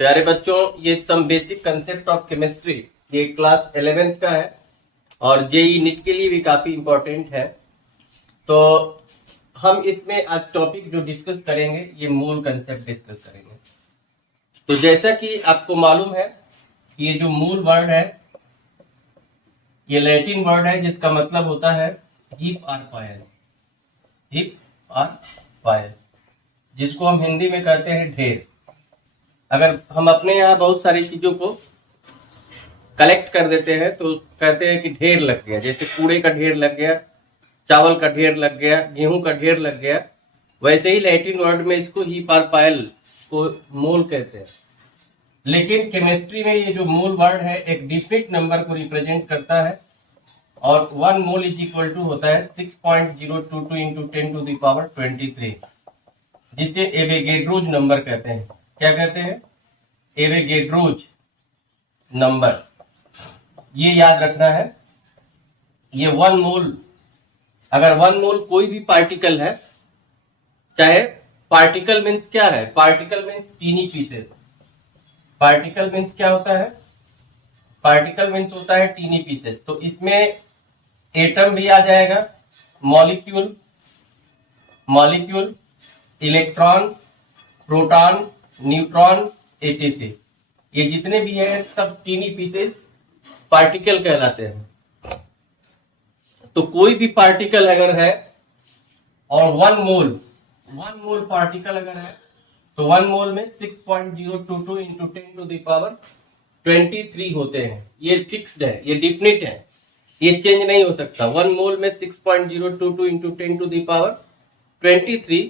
प्यारे बच्चों, ये some basic concept of chemistry ये क्लास 11th का है और जेई नीट के लिए भी काफी इंपॉर्टेंट है। तो हम इसमें आज टॉपिक जो डिस्कस करेंगे ये मूल कंसेप्ट डिस्कस करेंगे। तो जैसा कि आपको मालूम है कि ये जो मूल वर्ड है ये लैटिन वर्ड है जिसका मतलब होता है हीप और पायल। हीप और पायल जिसको हम हिंदी में कहते हैं ढेर। अगर हम अपने यहाँ बहुत सारी चीजों को कलेक्ट कर देते हैं तो कहते हैं कि ढेर लग गया, जैसे कूड़े का ढेर लग गया, चावल का ढेर लग गया, गेहूं का ढेर लग गया। वैसे ही लैटिन वर्ड में इसको हीप और पायल को मोल कहते हैं। लेकिन केमिस्ट्री में ये जो मूल वर्ड है एक डिफिनिट नंबर को रिप्रेजेंट करता है और 1 मोल इज इक्वल टू होता है 6.022 इंटू 10 टू द पावर 23, जिसे एवोगैड्रोज नंबर कहते हैं। क्या कहते हैं? Avogadro's number. ये याद रखना है। ये 1 मोल, अगर 1 मोल कोई भी पार्टिकल है, चाहे पार्टिकल मीन्स क्या है? Particle means tiny pieces. Particle means क्या होता है? पार्टिकल मीन्स होता है टीनी पीसेस। तो इसमें एटम भी आ जाएगा, molecule, molecule, electron, proton, neutron, ATP, ये जितने भी हैं सब टीनी पीसेस पार्टिकल कहलाते हैं। तो कोई भी पार्टिकल अगर है और 1 मोल पार्टिकल अगर है तो 1 मोल में 6.022 इंटू 10 टू द पावर 23 होते हैं। ये फिक्स्ड है, ये डिफिनिट है, ये चेंज नहीं हो सकता। 1 मोल में 6.022 into 10 to the power 23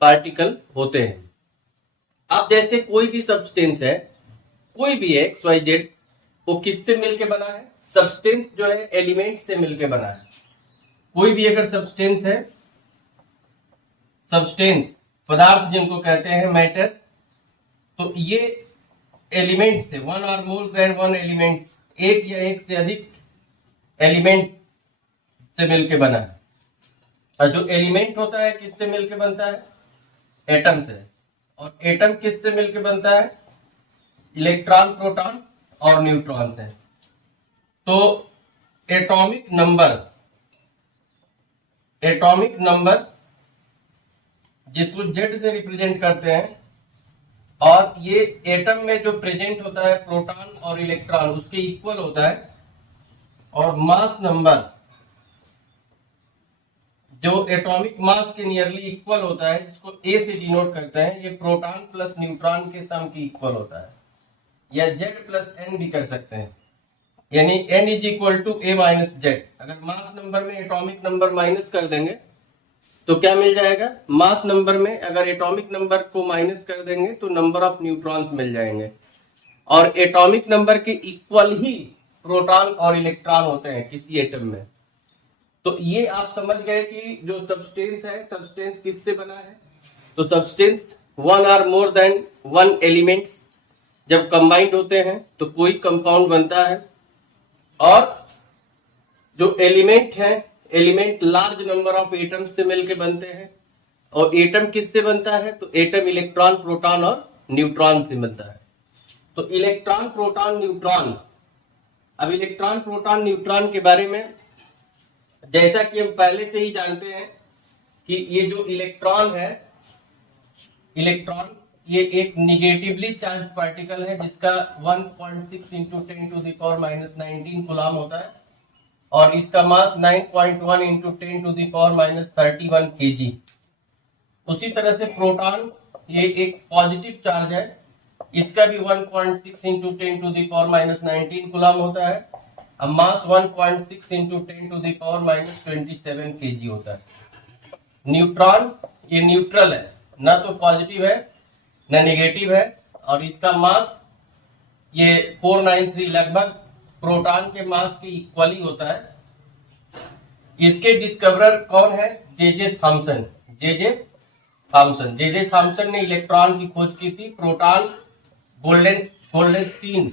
particle होते हैं। अब जैसे कोई भी सब्सटेंस है, कोई भी XYZ, वो किससे मिलके बना है? सब्सटेंस जो है एलिमेंट से मिलके बना है। कोई भी अगर सब्सटेंस है, सब्सटेंस पदार्थ जिनको कहते हैं मैटर, तो ये एलिमेंट से 1 और मोर देन 1 एलिमेंट्स, एक या एक से अधिक एलिमेंट से मिलके बना है। और जो एलिमेंट होता है किससे मिलके बनता है? एटम से। और एटम किससे मिलके बनता है? इलेक्ट्रॉन, प्रोटॉन और न्यूट्रॉन से। तो एटॉमिक नंबर जिसको जेड से रिप्रेजेंट करते हैं, और ये एटम में जो प्रेजेंट होता है प्रोटॉन और इलेक्ट्रॉन उसके इक्वल होता है। और मास नंबर जो एटॉमिक मास के नियरली इक्वल होता है, जिसको ए से डिनोट करते हैं, ये प्रोटॉन प्लस न्यूट्रॉन के सम की इक्वल होता है, या जेड प्लस एन भी कर सकते हैं, यानी N is equal to A minus Z. अगर मास नंबर में एटॉमिक नंबर माइनस कर देंगे तो क्या मिल जाएगा? मास नंबर में अगर एटॉमिक नंबर को माइनस कर देंगे तो नंबर ऑफ न्यूट्रॉन्स मिल जाएंगे। और एटॉमिक नंबर के इक्वल ही प्रोटॉन और इलेक्ट्रॉन होते हैं किसी एटम में। तो ये आप समझ गए कि जो सब्सटेंस है, सब्सटेंस किससे बना है? तो सब्सटेंस 1 और मोर देन 1 एलिमेंट्स जब कंबाइंड होते हैं तो कोई कंपाउंड बनता है। और जो एलिमेंट है, element large number of atoms से मिलकर बनते हैं। और एटम किससे बनता है? तो एटम इलेक्ट्रॉन, प्रोटॉन और न्यूट्रॉन से बनता है। तो इलेक्ट्रॉन, प्रोटॉन, न्यूट्रॉन। अब इलेक्ट्रॉन, प्रोटॉन, न्यूट्रॉन के बारे में जैसा कि हम पहले से ही जानते हैं कि ये जो इलेक्ट्रॉन है, इलेक्ट्रॉन ये एक निगेटिवली चार्ज पार्टिकल है जिसका 1.6 into 10 to the power minus 19 coulomb होता है। और इसका mass 9.1 into 10 to the power minus 31 kg। उसी तरह से प्रोटॉन ये एक पॉजिटिव चार्ज है, इसका भी 1.6 into 10 to the power minus 19 coulomb होता है। अब mass 1.6 into 10 to the power minus 27 kg होता है। न्यूट्रॉन ये न्यूट्रल है, ना तो पॉजिटिव है ना नेगेटिव है, और इसका मास ये 493 लगभग प्रोटॉन के मास के इक्वली होता है। इसके डिस्कवरर कौन है? J Thomson. जे थॉमसन ने इलेक्ट्रॉन की खोज की थी। प्रोटॉन गोल्डनस्टीन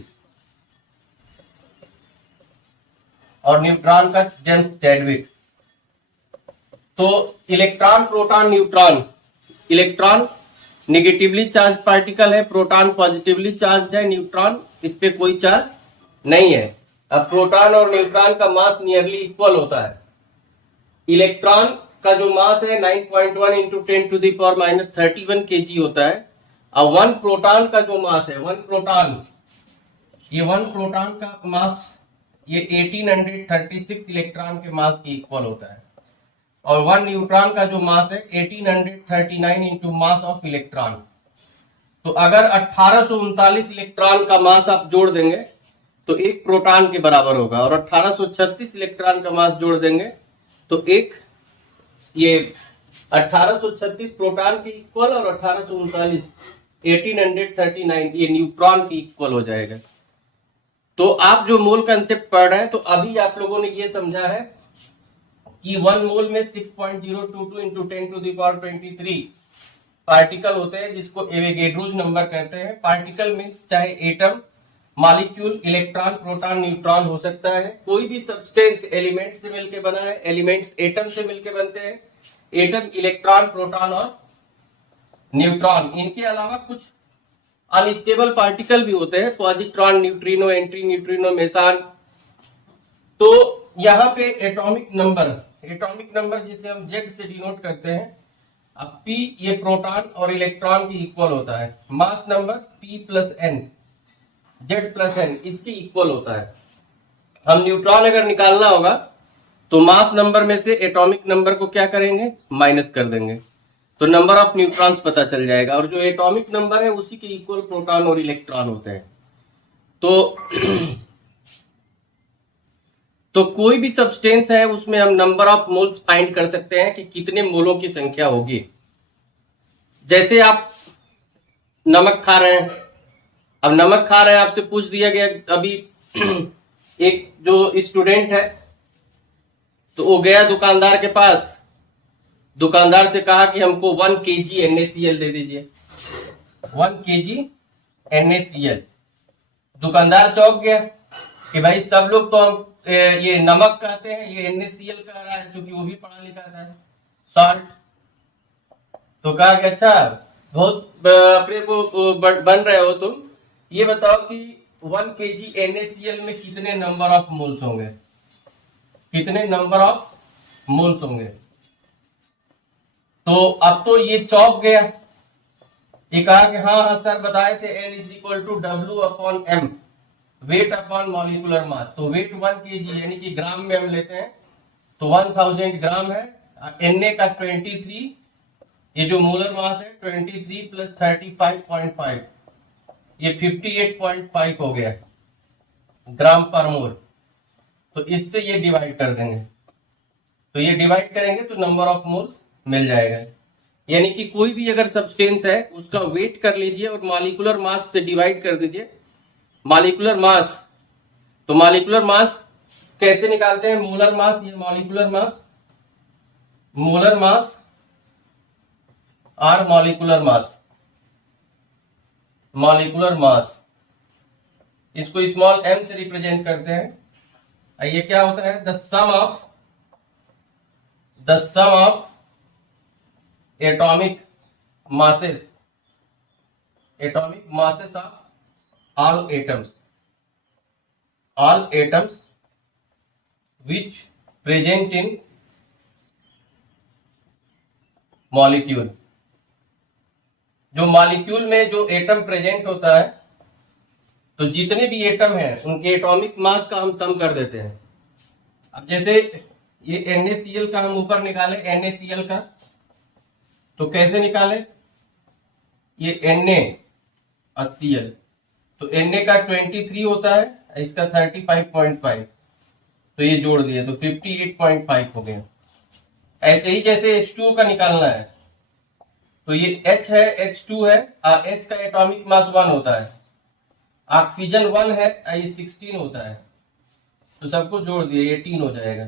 और न्यूट्रॉन का जेम्स चैडविक। तो electron, proton, neutron. Electron negatively charge particle है, प्रोटॉन पॉजिटिवली चार्ज है, न्यूट्रॉन इस पे कोई चार्ज नहीं है। अब प्रोटॉन और न्यूट्रॉन का मास नियरली इक्वल होता है। इलेक्ट्रॉन का जो मास है 9.1 इंटू 10⁻31 kg होता है। अब वन प्रोटॉन का जो मास है, वन प्रोटॉन का मास ये 1836 इलेक्ट्रॉन के मास के इक्वल होता है। और वन न्यूट्रॉन का जो मास है 1839 इंटू मास ऑफ इलेक्ट्रॉन। तो अगर 1839 इलेक्ट्रॉन का मास आप जोड़ देंगे तो एक प्रोटॉन के बराबर होगा, और 1836 इलेक्ट्रॉन का मास जोड़ देंगे तो एक, ये 1836 प्रोटॉन के इक्वल और 1839 1839 ये न्यूट्रॉन के इक्वल हो जाएगा। तो आप जो मोल कंसेप्ट पढ़ रहे हैं, तो अभी आप लोगों ने ये समझा है कि 1 मोल में 6.022 इंटू 10⁻23 पार्टिकल होते हैं, जिसको एवोगैड्रोज नंबर कहते हैं। पार्टिकल मीन्स चाहे atom, molecule, electron, proton, neutron हो सकता है। कोई भी सब्सटेंस एलिमेंट से मिलकर बना है, एलिमेंट्स एटम से मिलकर बनते हैं। एटम, इलेक्ट्रॉन, प्रोटॉन और न्यूट्रॉन। इनके अलावा कुछ अनस्टेबल पार्टिकल भी होते हैं, positron, neutrino, anti neutrino, Mason. तो यहाँ पे एटॉमिक नंबर जिसे हम जेड से डिनोट करते हैं। अब P ये प्रोटॉन और इलेक्ट्रॉन के इक्वल होता है। Mass number P plus N, Z plus N इसके इक्वल होता है। हम न्यूट्रॉन अगर निकालना होगा तो मास नंबर में से एटॉमिक नंबर को क्या करेंगे, माइनस कर देंगे, तो नंबर ऑफ न्यूट्रॉन्स पता चल जाएगा। और जो एटॉमिक नंबर है उसी के इक्वल प्रोटॉन और इलेक्ट्रॉन होते हैं। तो कोई भी सब्सटेंस है उसमें हम नंबर ऑफ मोल्स फाइंड कर सकते हैं कि कितने मोलों की संख्या होगी। जैसे आप नमक खा रहे हैं, अब नमक खा रहे हैं, आपसे पूछ दिया गया अभी एक जो स्टूडेंट है तो वो गया दुकानदार के पास, दुकानदार से कहा कि हमको 1 kg NaCl दे दीजिए, 1 kg NaCl। दुकानदार चौंक गया कि भाई सब लोग तो हम ये नमक कहते हैं, ये NaCl कह रहा है, क्योंकि वो भी पढ़ा लिखा था, सॉल्ट। तो कहा कि अच्छा बहुत अपने को बन रहे हो तुम, ये बताओ कि 1 kg NaCl में कितने नंबर ऑफ मोल्स होंगे, कितने नंबर ऑफ मोल्स होंगे। तो अब तो ये चौंक गया, ये कहा कि हाँ सर बताए थे N = W/M, weight upon molecular mass. तो वेट 1 kg यानी कि ग्राम में हम लेते हैं तो 1000 ग्राम है। Na का 23, ये जो मोलर मास है 23 प्लस 35.5, ये 58.5 हो गया ग्राम पर मोल। तो इससे ये डिवाइड कर देंगे, तो ये डिवाइड करेंगे तो नंबर ऑफ मोल्स मिल जाएगा। यानी कि कोई भी अगर सब्सटेंस है उसका वेट कर लीजिए और मॉलिक्यूलर मास से डिवाइड कर दीजिए। मॉलिक्यूलर मास, तो मॉलिक्यूलर मास कैसे निकालते हैं, मोलर मास, ये मॉलिक्यूलर मास, मोलर मास और मॉलिक्यूलर मास, मॉलिक्यूलर मास इसको स्मॉल m से रिप्रेजेंट करते हैं। ये क्या होता है, the sum of atomic masses of all atoms which present in molecule। जो मॉलिक्यूल में जो एटम प्रेजेंट होता है, तो जितने भी एटम हैं उनके एटॉमिक मास का हम सम कर देते हैं। अब जैसे ये NaCl का हम ऊपर निकाले, NaCl का तो कैसे निकाले, ये Na और Cl, तो Na का 23 होता है, इसका 35.5, तो ये जोड़ दिए तो 58.5 हो गया। ऐसे ही जैसे H2O का निकालना है, तो ये H है, H2 है, H का एटॉमिक मास 1 होता है, ऑक्सीजन 1 है, ये 16 होता है, तो सबको जोड़ दिए 18 हो जाएगा।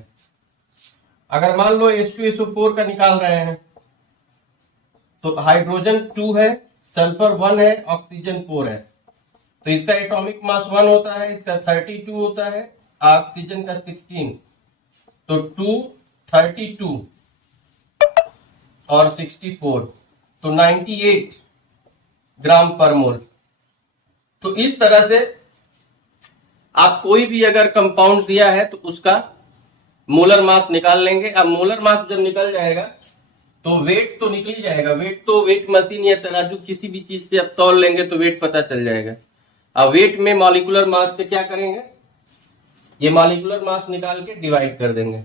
अगर मान लो H2SO4 का निकाल रहे हैं, तो हाइड्रोजन 2 है, सल्फर 1 है, ऑक्सीजन 4 है, तो इसका एटॉमिक मास 1 होता है, इसका 32 होता है, ऑक्सीजन का 16, तो 2, 32 और 64, तो 98 ग्राम पर मोल। तो इस तरह से आप कोई भी अगर कंपाउंड दिया है तो उसका मोलर मास निकाल लेंगे। अब मोलर मास जब निकल जाएगा तो वेट तो निकल ही जाएगा। वेट तो वेट मशीन या तराजू किसी भी चीज से अब तौल लेंगे तो वेट पता चल जाएगा। अब वेट में मॉलिक्यूलर मास से क्या करेंगे, ये मॉलिक्यूलर मास निकाल के डिवाइड कर देंगे।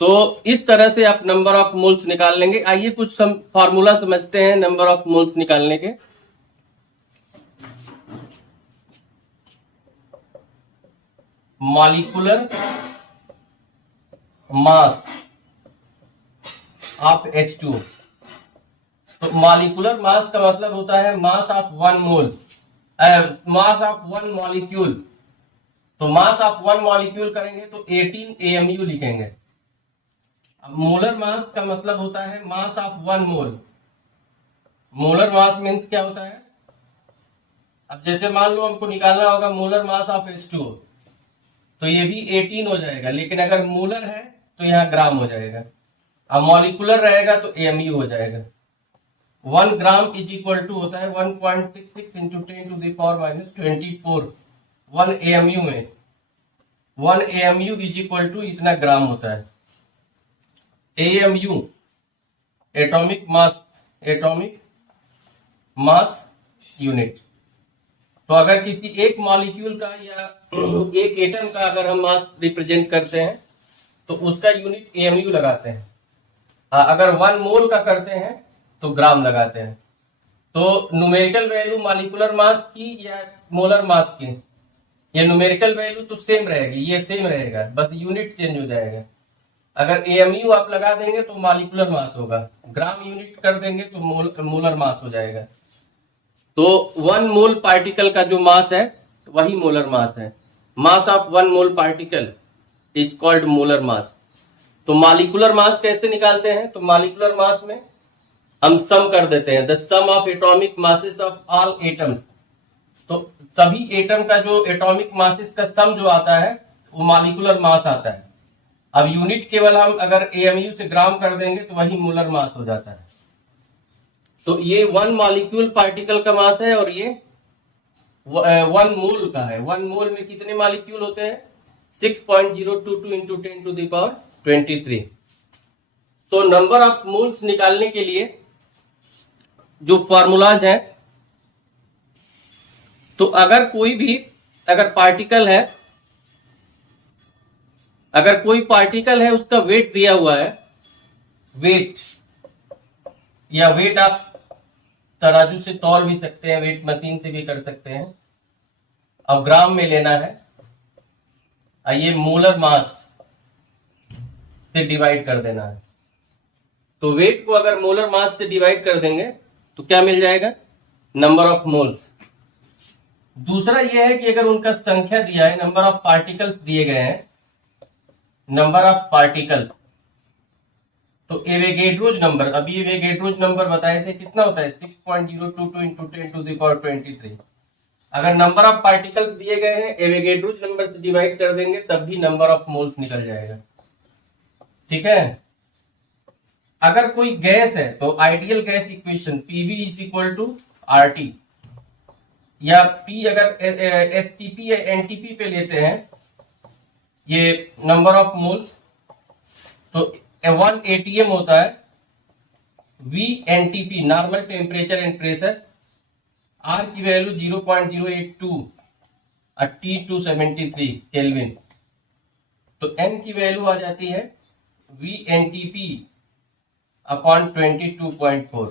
तो इस तरह से आप नंबर ऑफ मोल्स निकाल लेंगे। आइए कुछ फार्मूला समझते हैं नंबर ऑफ मोल्स निकालने के। Molecular mass of H2O। तो मॉलिक्यूलर मास का मतलब होता है mass of one mole, mass of one molecule. तो मास ऑफ वन मॉलिक्यूल करेंगे तो 18 AMU लिखेंगे। अब मोलर मास का मतलब होता है mass of one mole. Molar mass means क्या होता है, अब जैसे मान लो हमको निकालना होगा मोलर मास ऑफ H2O, तो ये भी 18 हो जाएगा, लेकिन अगर मोलर है तो यहाँ ग्राम हो जाएगा। अब मॉलिक्यूलर रहेगा तो AMU हो जाएगा। 1 ग्राम इज इक्वल टू होता है 1.66 into 10 to the power minus 24। 1 AMU में 1 AMU इज इक्वल टू इतना ग्राम होता है। AMU atomic mass unit. तो अगर किसी एक मॉलिक्यूल का या एक एटम का अगर हम मास रिप्रेजेंट करते हैं तो उसका यूनिट AMU लगाते हैं। अगर 1 मोल का करते हैं तो ग्राम लगाते हैं। तो न्यूमेरिकल वैल्यू मॉलिक्यूलर मास की या मोलर मास की, ये न्यूमेरिकल वैल्यू तो सेम रहेगी, ये सेम रहेगा, बस यूनिट चेंज हो जाएगा। अगर AMU आप लगा देंगे तो मॉलिक्यूलर मास होगा, ग्राम यूनिट कर देंगे तो मोलर मास हो जाएगा। तो 1 मोल पार्टिकल का जो मास है वही मोलर मास है। Mass of 1 mole particle is called molar mass. तो मॉलिक्यूलर मास कैसे निकालते हैं, तो मॉलिक्यूलर मास में हम सम कर देते हैं, the sum of atomic masses of all atoms. तो सभी एटम का जो एटॉमिक मासेस का सम जो आता है वो मॉलिक्यूलर मास आता है। अब यूनिट केवल हम अगर AMU से ग्राम कर देंगे तो वही मोलर मास हो जाता है। तो ये 1 मॉलिक्यूल पार्टिकल का मास है और ये 1 मोल का है। 1 मोल में कितने मॉलिक्यूल होते हैं, 6.022 इंटू 10 टू द पावर 23। तो नंबर ऑफ मोल्स निकालने के लिए जो फॉर्मूलाज हैं, तो अगर कोई भी पार्टिकल है, अगर कोई पार्टिकल है उसका वेट दिया हुआ है, वेट या वेट आप तराजू से तौल भी सकते हैं, वेट मशीन से भी कर सकते हैं। अब ग्राम में लेना है, ये मोलर मास से डिवाइड कर देना है। तो वेट को अगर मोलर मास से डिवाइड कर देंगे तो क्या मिल जाएगा, नंबर ऑफ मोल्स। दूसरा यह है कि अगर उनका संख्या दिया है, नंबर ऑफ पार्टिकल्स दिए गए हैं, नंबर ऑफ पार्टिकल्स, तो एवोगैड्रोज नंबर, अभी एवोगैड्रोज नंबर बताए थे कितना होता है, 6.022 इंटू 10 टू द पावर 23। अगर नंबर ऑफ पार्टिकल्स दिए गए हैं, एवोगैड्रोज नंबर से डिवाइड कर देंगे तब भी नंबर ऑफ मोल्स निकल जाएगा। ठीक है। अगर कोई गैस है तो ideal gas equation PV is equal to RT, या P अगर STP या NTP पे लेते हैं ये नंबर ऑफ मोल्स, तो 1 ATM होता है, V NTP normal temperature and pressure, R की वैल्यू 0.082 और T 273 केल्विन। तो N की वैल्यू आ जाती है V NTP अपॉन 22.4।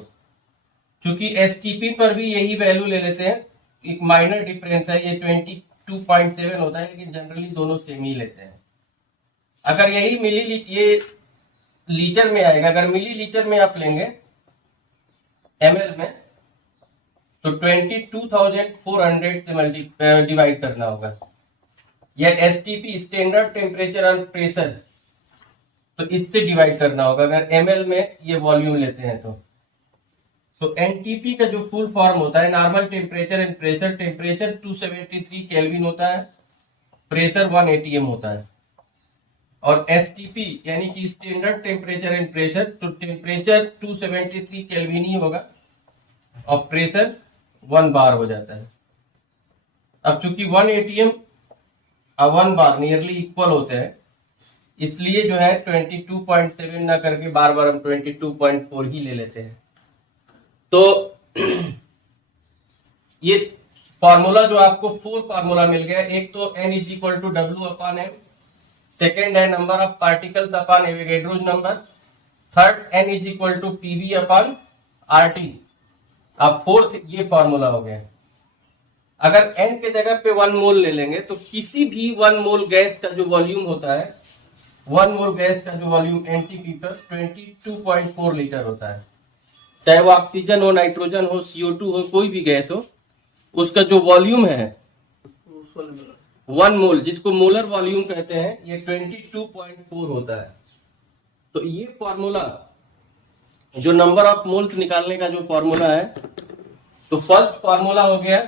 चूंकि STP पर भी यही वैल्यू ले लेते हैं, एक माइनर डिफरेंस है, ये 22.7 होता है, लेकिन जनरली दोनों सेम ही लेते हैं। अगर यही ये लीटर में आएगा, अगर मिलीलीटर में आप लेंगे ml में, तो 22,400 से डिवाइड करना होगा। या STP standard temperature and pressure, तो इससे डिवाइड करना होगा अगर ml में ये वॉल्यूम लेते हैं तो। NTP का जो फुल फॉर्म होता है, normal temperature and pressure, temperature 273 kelvin होता है, प्रेशर 1 ATM होता है। और STP यानी कि स्टैंडर्ड टेम्परेचर एंड प्रेशर, तो टेम्परेचर 273 केल्विन ही होगा और प्रेशर 1 बार हो जाता है। अब चूंकि 1 एटीएम और 1 बार नियरली इक्वल होते हैं, इसलिए जो है 22.7 ना करके बार बार हम 22.4 ही ले लेते हैं। तो ये फॉर्मूला जो आपको 4 फॉर्मूला मिल गया, एक तो n is equal to W upon M, second है number of particles upon Avogadro's number, third n is equal to PV upon RT. अब फोर्थ ये फॉर्मूला हो गया। अगर n के जगह पे 1 मोल ले लेंगे तो किसी भी 1 मोल गैस का जो वॉल्यूम होता है, 1 मोल गैस का जो वॉल्यूम एनटीपी पर 22.4 लीटर होता है। चाहे वो ऑक्सीजन हो, नाइट्रोजन हो, CO2 हो, कोई भी गैस हो, उसका जो वॉल्यूम है 1 मोल, जिसको मोलर वॉल्यूम कहते हैं, ये 22.4 होता है। तो ये फॉर्मूला जो नंबर ऑफ मोल्स निकालने का जो फॉर्मूला है, तो फर्स्ट फॉर्मूला हो गया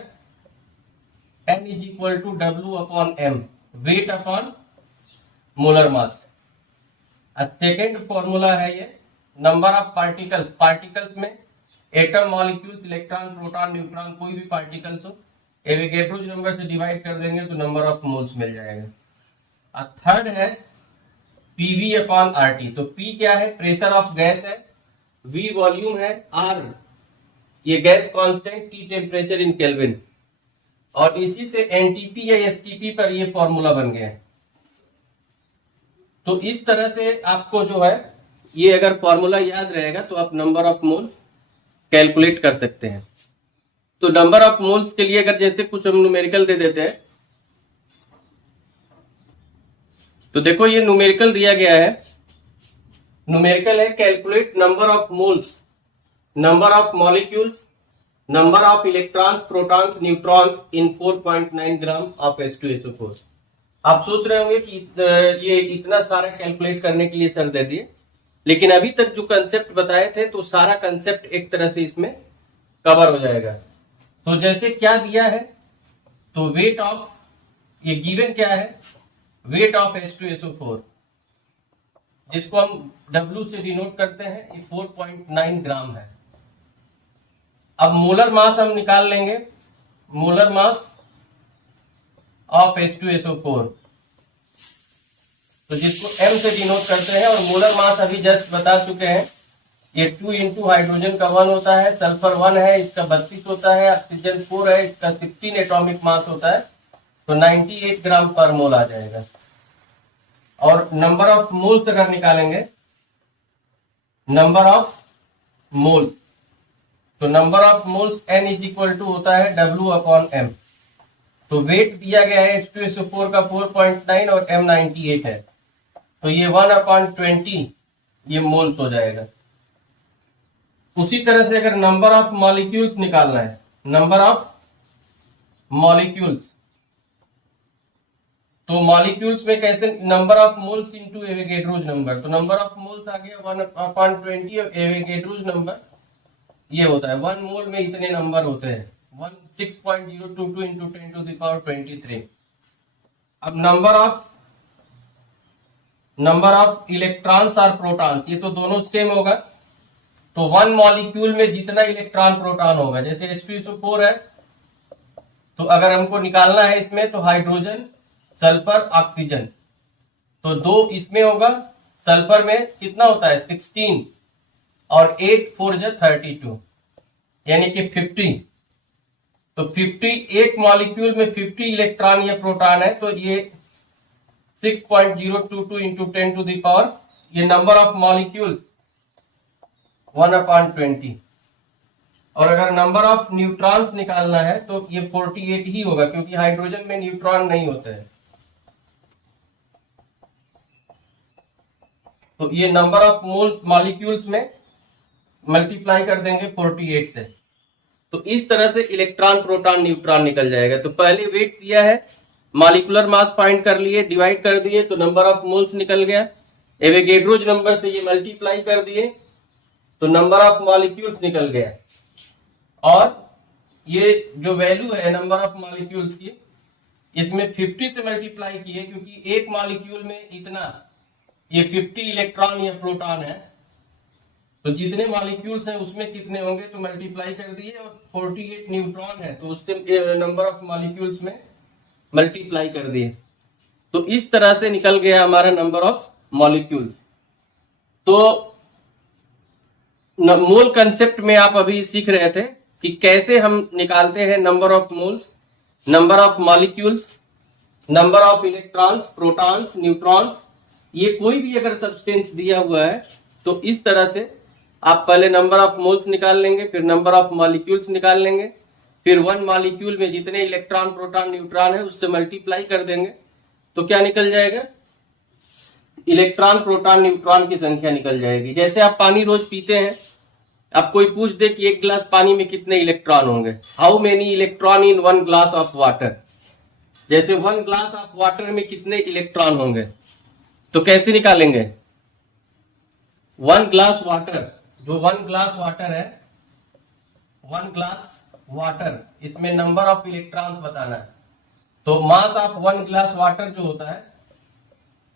n is equal to W upon M, weight upon molar mass. Second formula है ये नंबर ऑफ पार्टिकल्स, पार्टिकल्स में atom, molecules, electron, proton, neutron, कोई भी पार्टिकल्स हो, एवोगैड्रो नंबर से डिवाइड कर देंगे तो नंबर ऑफ मोल्स मिल जाएगा। और थर्ड है पीवी अपॉन आरटी। तो पी क्या है? प्रेशर ऑफ गैस है, वी वॉल्यूम है, आर ये gas constant, T temperature in kelvin. और इसी से एनटीपी या एसटीपी पर ये फॉर्मूला बन गया है। तो इस तरह से आपको जो है ये अगर फॉर्मूला याद रहेगा तो आप नंबर ऑफ मोल्स कैलकुलेट कर सकते हैं। तो नंबर ऑफ मोल्स के लिए अगर जैसे कुछ हम न्यूमेरिकल दे देते हैं, तो देखो ये न्यूमेरिकल दिया गया है। न्यूमेरिकल है calculate number of moles, number of molecules, number of electrons, protons, neutrons in 4.9 gram of H2SO4। आप सोच रहे होंगे कि ये इतना सारा कैलकुलेट करने के लिए सर दे दिए, लेकिन अभी तक जो कंसेप्ट बताए थे तो सारा कंसेप्ट एक तरह से इसमें कवर हो जाएगा। तो जैसे क्या दिया है, तो वेट ऑफ, ये गिवन क्या है, वेट ऑफ H2SO4, जिसको हम W से डिनोट करते हैं, ये 4.9 ग्राम है। अब मोलर मास हम निकाल लेंगे, मोलर मास ऑफ H2SO4, तो जिसको M से डिनोट करते हैं। और मोलर मास अभी जस्ट बता चुके हैं, ये 2 इंटू हाइड्रोजन का 1 होता है, सल्फर 1 है, इसका 32 होता है, ऑक्सीजन 4 है, इसका 16 एटॉमिक मास होता है, तो 98 ग्राम पर मोल आ जाएगा। और नंबर ऑफ मोल्स अगर निकालेंगे, नंबर ऑफ मोल्स, तो number of moles n is equal to होता है W अपॉन m। तो वेट दिया गया है H2SO4 का 4.9 और m 98 है, तो ये 1/20 ये मोल्स हो जाएगा। उसी तरह से अगर नंबर ऑफ मॉलिक्यूल्स निकालना है, नंबर ऑफ मॉलिक्यूल्स, तो मॉलिक्यूल्स में कैसे, number of moles into Avogadro's number, तो नंबर ऑफ मोल्स आ गया 1/20 और एवोगैड्रोस नंबर ये होता है 1 मोल में इतने नंबर होते हैं, 6.022 इंटू 10 टू द पावर 23। अब नंबर ऑफ इलेक्ट्रॉन्स और प्रोटॉन्स, ये तो दोनों सेम होगा। तो 1 मॉलिक्यूल में जितना इलेक्ट्रॉन प्रोटॉन होगा, जैसे H2SO4 है, तो अगर हमको निकालना है इसमें, तो हाइड्रोजन, सल्फर, ऑक्सीजन, तो 2 इसमें होगा। सल्फर में कितना होता है 16 और 8 4 32 यानी कि 50। तो 50 एक मॉलिक्यूल में 50 इलेक्ट्रॉन या प्रोटॉन है, तो ये 6.022 इंटू 10 टू द पावर, ये नंबर ऑफ मॉलिक्यूल्स 1/20। और अगर नंबर ऑफ न्यूट्रॉन्स निकालना है तो ये 48 ही होगा, क्योंकि हाइड्रोजन में न्यूट्रॉन नहीं होते हैं। तो ये नंबर ऑफ मोल्स मॉलिक्यूल्स में मल्टीप्लाई कर देंगे 48 से, तो इस तरह से इलेक्ट्रॉन, प्रोटॉन, न्यूट्रॉन निकल जाएगा। तो पहले वेट दिया है, मॉलिक्यूलर मास फाइंड कर लिए, डिवाइड कर दिए, तो नंबर ऑफ मोल्स निकल गया। एवोगैड्रोस नंबर से ये मल्टीप्लाई कर दिए तो नंबर ऑफ मॉलिक्यूल्स निकल गया। और ये जो वैल्यू है नंबर ऑफ मॉलिक्यूल्स की, इसमें 50 से मल्टीप्लाई किए, क्योंकि एक मॉलिक्यूल में इतना, ये 50 इलेक्ट्रॉन या प्रोटॉन है, तो जितने मॉलिक्यूल्स हैं उसमें कितने होंगे तो मल्टीप्लाई कर दिए, और 48 न्यूट्रॉन है तो उससे नंबर ऑफ मॉलिक्यूल्स में मल्टीप्लाई कर दिए। तो इस तरह से निकल गया हमारा नंबर ऑफ मॉलिक्यूल्स। तो मोल कंसेप्ट में आप अभी सीख रहे थे कि कैसे हम निकालते हैं number of moles, number of molecules, number of electrons, protons, neutrons. ये कोई भी अगर सब्सटेंस दिया हुआ है तो इस तरह से आप पहले नंबर ऑफ मोल्स निकाल लेंगे, फिर नंबर ऑफ मॉलिक्यूल्स निकाल लेंगे, फिर वन मॉलिक्यूल में जितने इलेक्ट्रॉन, प्रोटॉन, न्यूट्रॉन है उससे मल्टीप्लाई कर देंगे तो क्या निकल जाएगा, इलेक्ट्रॉन, प्रोटॉन, न्यूट्रॉन की संख्या निकल जाएगी। जैसे आप पानी रोज पीते हैं, अब कोई पूछ दे कि एक गिलास पानी में कितने इलेक्ट्रॉन होंगे, how many electron in one glass of water, जैसे वन ग्लास ऑफ वाटर में कितने इलेक्ट्रॉन होंगे, तो कैसे निकालेंगे, वन ग्लास वाटर, जो वन ग्लास वाटर है, वन ग्लास वाटर, इसमें नंबर ऑफ इलेक्ट्रॉन्स बताना है। तो mass of one glass water जो होता है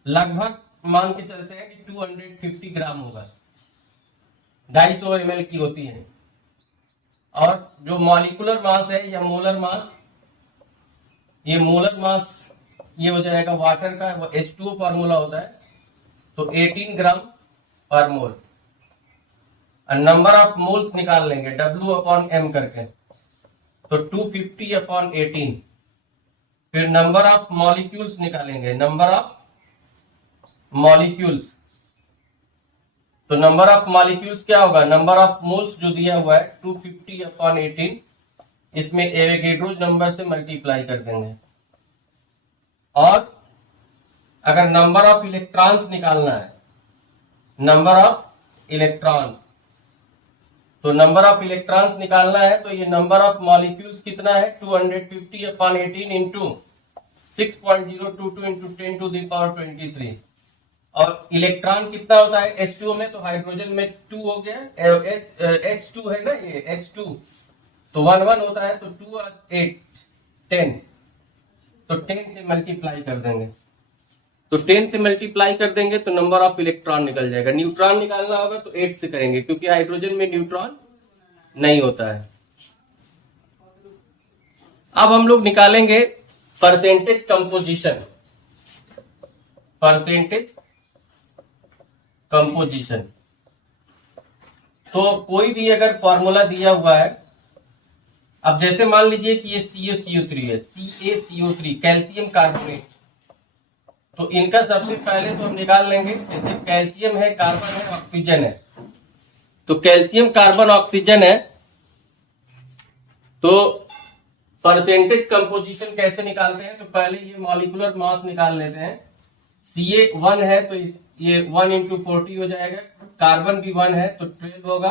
लगभग मान के चलते हैं कि 250 ग्राम होगा, 250 ml की होती है। और जो मॉलिकुलर मास है या मोलर मास, ये मोलर मास ये हो जाएगा वाटर का, वो H2O फॉर्मूला होता है, तो 18 ग्राम पर मोल। और नंबर ऑफ मोल्स निकाल लेंगे W/M करके, तो 250/18। फिर नंबर ऑफ मॉलिक्यूल्स निकालेंगे, नंबर ऑफ मॉलिक्यूल्स, तो नंबर ऑफ मॉलिक्यूल्स क्या होगा, नंबर ऑफ मोल्स जो दिया हुआ है 250/18, इसमें एवोगैड्रो नंबर से मल्टीप्लाई कर देंगे। और अगर नंबर ऑफ इलेक्ट्रॉन्स निकालना है, नंबर ऑफ इलेक्ट्रॉन्स, तो नंबर ऑफ इलेक्ट्रॉन्स निकालना है तो ये नंबर ऑफ मॉलिक्यूल्स कितना है, 250/18 इंटू 6.022 इंटू 10⁻23। और इलेक्ट्रॉन कितना होता है H2O में, तो हाइड्रोजन में 2 हो गया, H2 है ना, ये H2, तो 1 1 होता है, तो 2 और 8 10, तो 10 से मल्टीप्लाई कर देंगे, तो 10 से मल्टीप्लाई कर देंगे तो नंबर ऑफ इलेक्ट्रॉन निकल जाएगा। न्यूट्रॉन निकालना होगा तो 8 से करेंगे, क्योंकि हाइड्रोजन में न्यूट्रॉन नहीं होता है। अब हम लोग निकालेंगे परसेंटेज कंपोजिशन, परसेंटेज कंपोजिशन। तो कोई भी अगर फॉर्मूला दिया हुआ है, अब जैसे मान लीजिए कि ये CaCO3 है, CaCO3 कैल्शियम कार्बोनेट, तो इनका सबसे पहले तो हम निकाल लेंगे, जैसे कैल्शियम है, कार्बन है, ऑक्सीजन है, तो कैल्शियम, कार्बन, ऑक्सीजन है, तो परसेंटेज कंपोजिशन कैसे निकालते हैं, तो पहले ये मॉलिकुलर मास निकाल लेते हैं। Ca 1 है तो ये 1 इंटू 40 हो जाएगा, कार्बन भी 1 है तो 12 होगा,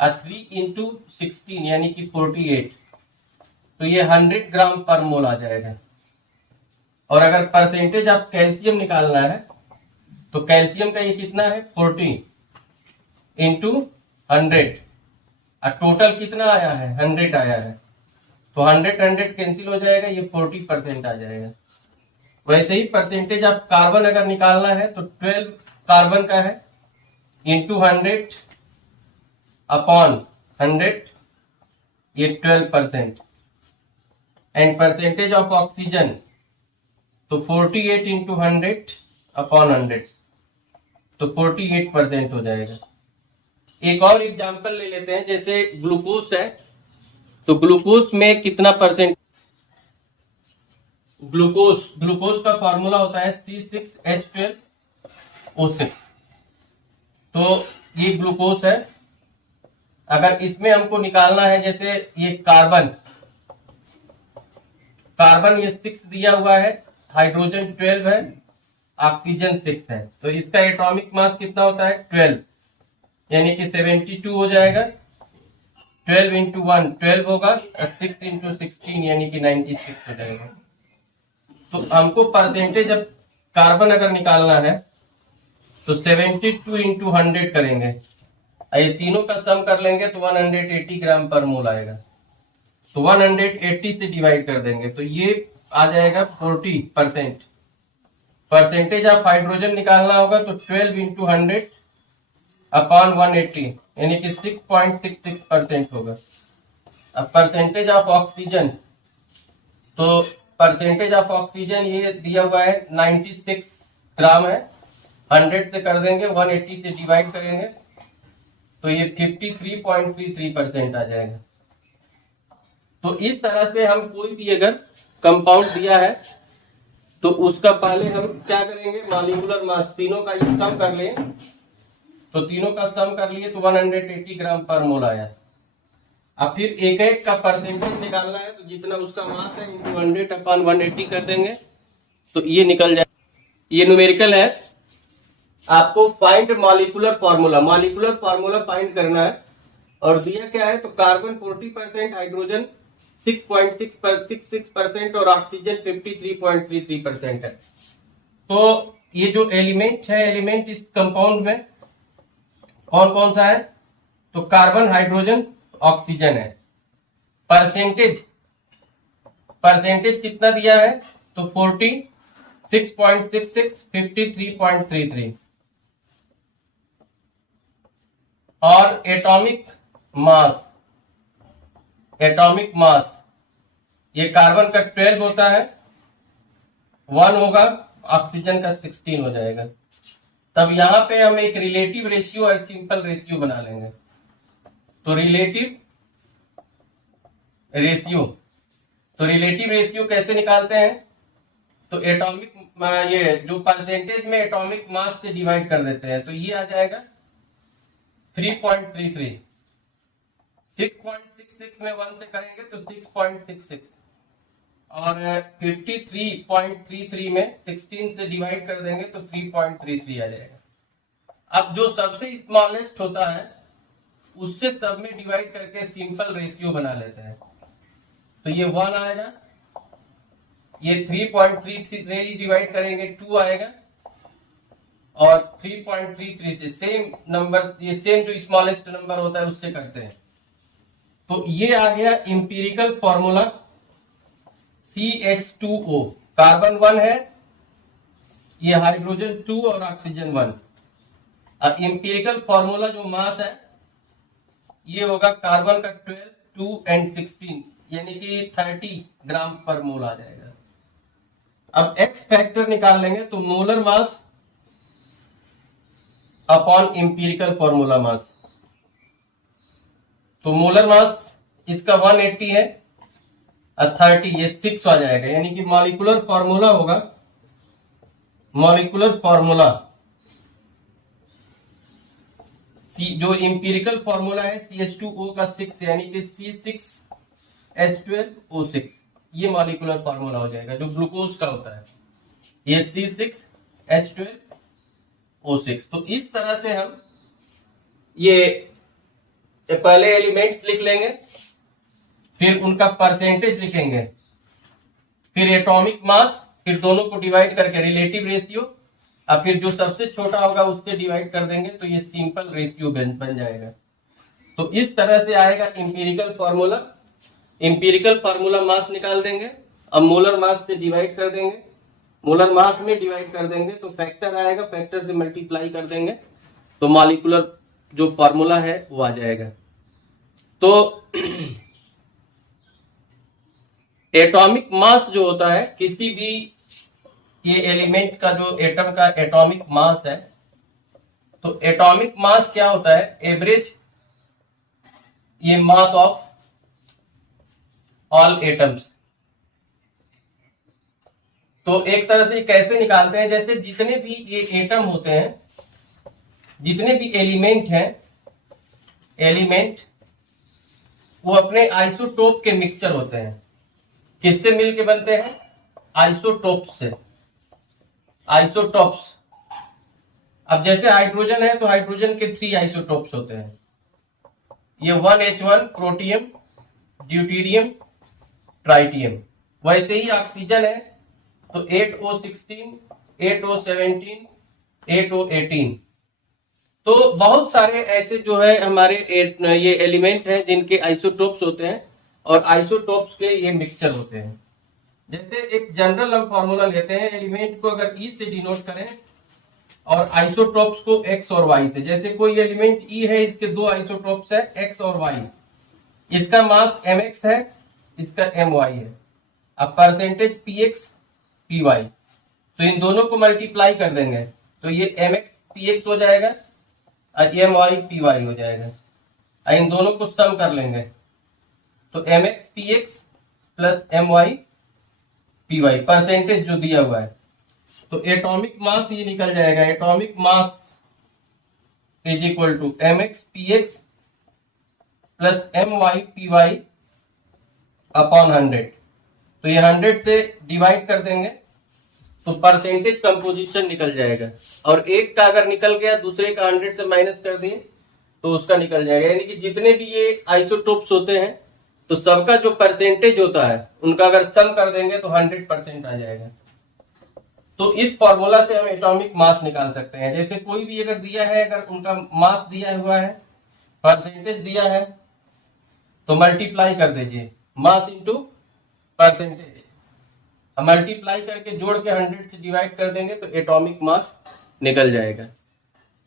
और 3 इंटू 16 यानी कि 48, तो ये 100 ग्राम पर मोल आ जाएगा। और अगर परसेंटेज ऑफ कैल्शियम निकालना है तो कैल्शियम का ये कितना है, 40 इंटू 100, और टोटल कितना आया है, 100 आया है, तो 100 कैंसिल हो जाएगा, ये 40% आ जाएगा। वैसे ही परसेंटेज ऑफ कार्बन अगर निकालना है तो 12 कार्बन का है इंटू 100/100, ये 12%। एंड परसेंटेज ऑफ ऑक्सीजन तो 48 इंटू 100/100, तो 48% हो जाएगा। एक और एग्जांपल ले लेते हैं, जैसे ग्लूकोज है, तो ग्लूकोज में कितना परसेंट, ग्लूकोज का फॉर्मूला होता है C6H12O6, तो ये ग्लूकोज है। अगर इसमें हमको निकालना है, जैसे ये कार्बन ये 6 दिया हुआ है, हाइड्रोजन 12 है, ऑक्सीजन 6 है, तो इसका एटॉमिक मास कितना होता है, 12, यानी कि 72 हो जाएगा। 12 इंटू 1 12 होगा, 6 इंटू 16 यानी कि 96 हो जाएगा। तो हमको परसेंटेज अब कार्बन अगर निकालना है तो 72 इंटू 100 करेंगे, ये तीनों का सम कर लेंगे तो 180 ग्राम पर मोल आएगा, तो 180 से डिवाइड कर देंगे तो ये आ जाएगा 40%। परसेंटेज ऑफ हाइड्रोजन निकालना होगा तो 12 इंटू 100 अपॉन 180 यानी कि 6.66% होगा। अब परसेंटेज ऑफ ऑक्सीजन, तो परसेंटेज ऑफ ऑक्सीजन ये दिया हुआ है 96 ग्राम है। 100 से कर देंगे, 180 से डिवाइड करेंगे तो ये 53.33% आ जाएगा। तो इस तरह से हम कोई भी अगर कंपाउंड दिया है तो उसका पहले हम क्या करेंगे, मॉलिक्यूलर मास तीनों का सम कर लें। तो तीनों का सम कर लिए तो 180 ग्राम पर मोल आया। अब फिर एक एक का परसेंटेज निकालना है, तो जितना उसका मास है इंटू 100 अपॉन 180 कर देंगे तो ये निकल जाए। ये न्यूमेरिकल है। आपको find molecular formula, molecular formula find करना है। और दिया क्या है, तो कार्बन 40%, हाइड्रोजन 6.66% और ऑक्सीजन 53.33% है। तो ये जो एलिमेंट है, एलिमेंट इस कंपाउंड में कौन कौन सा है, तो कार्बन, हाइड्रोजन, ऑक्सीजन है। परसेंटेज, परसेंटेज कितना दिया है, तो 40, 6.66, 53.33। और एटॉमिक मास, एटॉमिक मास ये कार्बन का 12 होता है, 1 होगा, ऑक्सीजन का 16 हो जाएगा। तब यहां पे हम एक रिलेटिव रेशियो और सिंपल रेशियो बना लेंगे। तो रिलेटिव रेशियो, तो रिलेटिव रेशियो कैसे निकालते हैं, तो एटॉमिक, ये जो परसेंटेज में एटॉमिक मास से डिवाइड कर देते हैं, तो ये आ जाएगा 3.33। 6.66 में 1 से करेंगे तो 6.66 और 53.33 में 16 से डिवाइड कर देंगे तो 3.33 आ जाएगा। अब जो सबसे स्मॉलेस्ट होता है उससे सब में डिवाइड करके सिंपल रेशियो बना लेते हैं। तो ये 1 आएगा, ये 3.33 डिवाइड करेंगे 2 आएगा और 3.33 से सेम नंबर, ये सेम जो स्मॉलेस्ट नंबर होता है उससे करते हैं। तो ये आ गया इंपीरिकल फॉर्मूला CH2O। कार्बन 1 है, ये हाइड्रोजन 2 और ऑक्सीजन 1। अब इंपीरिकल फॉर्मूला जो मास है ये होगा कार्बन का 12, 2 एंड 16 यानी कि 30 ग्राम पर मोल आ जाएगा। अब एक्स फैक्टर निकाल लेंगे तो molar mass upon empirical formula mass. तो मोलर मास इसका 180 है और 30, ये 6 आ जाएगा। यानी कि मॉलिक्यूलर फॉर्मूला होगा, मॉलिक्यूलर फॉर्मूला जो इंपीरिकल फॉर्मूला है CH2O का 6 यानी कि C6H12O6, ये मॉलिक्यूलर फॉर्मूला हो जाएगा जो ग्लूकोज का होता है, ये C6H12O6। तो इस तरह से हम ये पहले एलिमेंट्स लिख लेंगे, फिर उनका परसेंटेज लिखेंगे, फिर एटॉमिक मास, फिर दोनों को डिवाइड करके रिलेटिव रेशियो, और फिर जो सबसे छोटा होगा उससे डिवाइड कर देंगे तो ये सिंपल रेशियो बन जाएगा। तो इस तरह से आएगा empirical formula. Empirical formula mass निकाल देंगे, अब मोलर मास से डिवाइड कर देंगे, मोलर मास में डिवाइड कर देंगे तो फैक्टर आएगा, फैक्टर से मल्टीप्लाई कर देंगे तो मॉलिक्यूलर जो फॉर्मूला है वो आ जाएगा। तो एटॉमिक मास जो होता है किसी भी ये एलिमेंट का, जो एटम का एटॉमिक मास है, तो एटॉमिक मास क्या होता है, एवरेज ये मास ऑफ ऑल एटम्स। तो एक तरह से कैसे निकालते हैं, जैसे जितने भी ये एटम होते हैं, जितने भी एलिमेंट हैं, एलिमेंट वो अपने आइसोटोप के मिक्सचर होते हैं। किससे मिलके बनते हैं, आइसोटोप्स से, आइसोटोप्स। अब जैसे हाइड्रोजन है तो हाइड्रोजन के 3 आइसोटोप्स होते हैं, ये 1H1 प्रोटियम, ड्यूटेरियम, ट्राइटियम। वैसे ही ऑक्सीजन है तो 8O16, 8O17, 8O18। तो बहुत सारे ऐसे जो है हमारे ये एलिमेंट हैं जिनके आइसोटोप्स होते हैं और आइसोटोप्स के ये मिक्सचर होते हैं। जैसे एक जनरल हम फॉर्मूला लेते हैं, एलिमेंट को अगर ई से डिनोट करें और आइसोटोप्स को x और y से। जैसे कोई एलिमेंट E है, इसके दो आइसोटोप्स है x और y, इसका मास mx है, इसका my है। अब परसेंटेज px py, तो इन दोनों को मल्टीप्लाई कर देंगे तो ये mx px हो जाएगा और my py हो जाएगा। इन दोनों को सम कर लेंगे तो mx px plus my py percentage जो दिया हुआ है, तो एटॉमिक मास ये निकल जाएगा। Atomic mass is equal to mx px plus my py upon 100। तो ये 100 से डिवाइड कर देंगे तो परसेंटेज कंपोजिशन निकल जाएगा। और एक का अगर निकल गया, दूसरे का 100 से माइनस कर दिए तो उसका निकल जाएगा। यानी कि जितने भी ये आइसोटोप्स होते हैं तो सबका जो परसेंटेज होता है उनका अगर सम कर देंगे तो 100% आ जाएगा। तो इस फॉर्मूला से हम एटॉमिक मास निकाल सकते हैं। जैसे कोई भी अगर दिया है, अगर उनका मास दिया हुआ है, परसेंटेज दिया है, तो मल्टीप्लाई कर दीजिए मास इंटू परसेंटेज। मल्टीप्लाई करके जोड़ के 100 से डिवाइड कर देंगे तो एटॉमिक मास निकल जाएगा।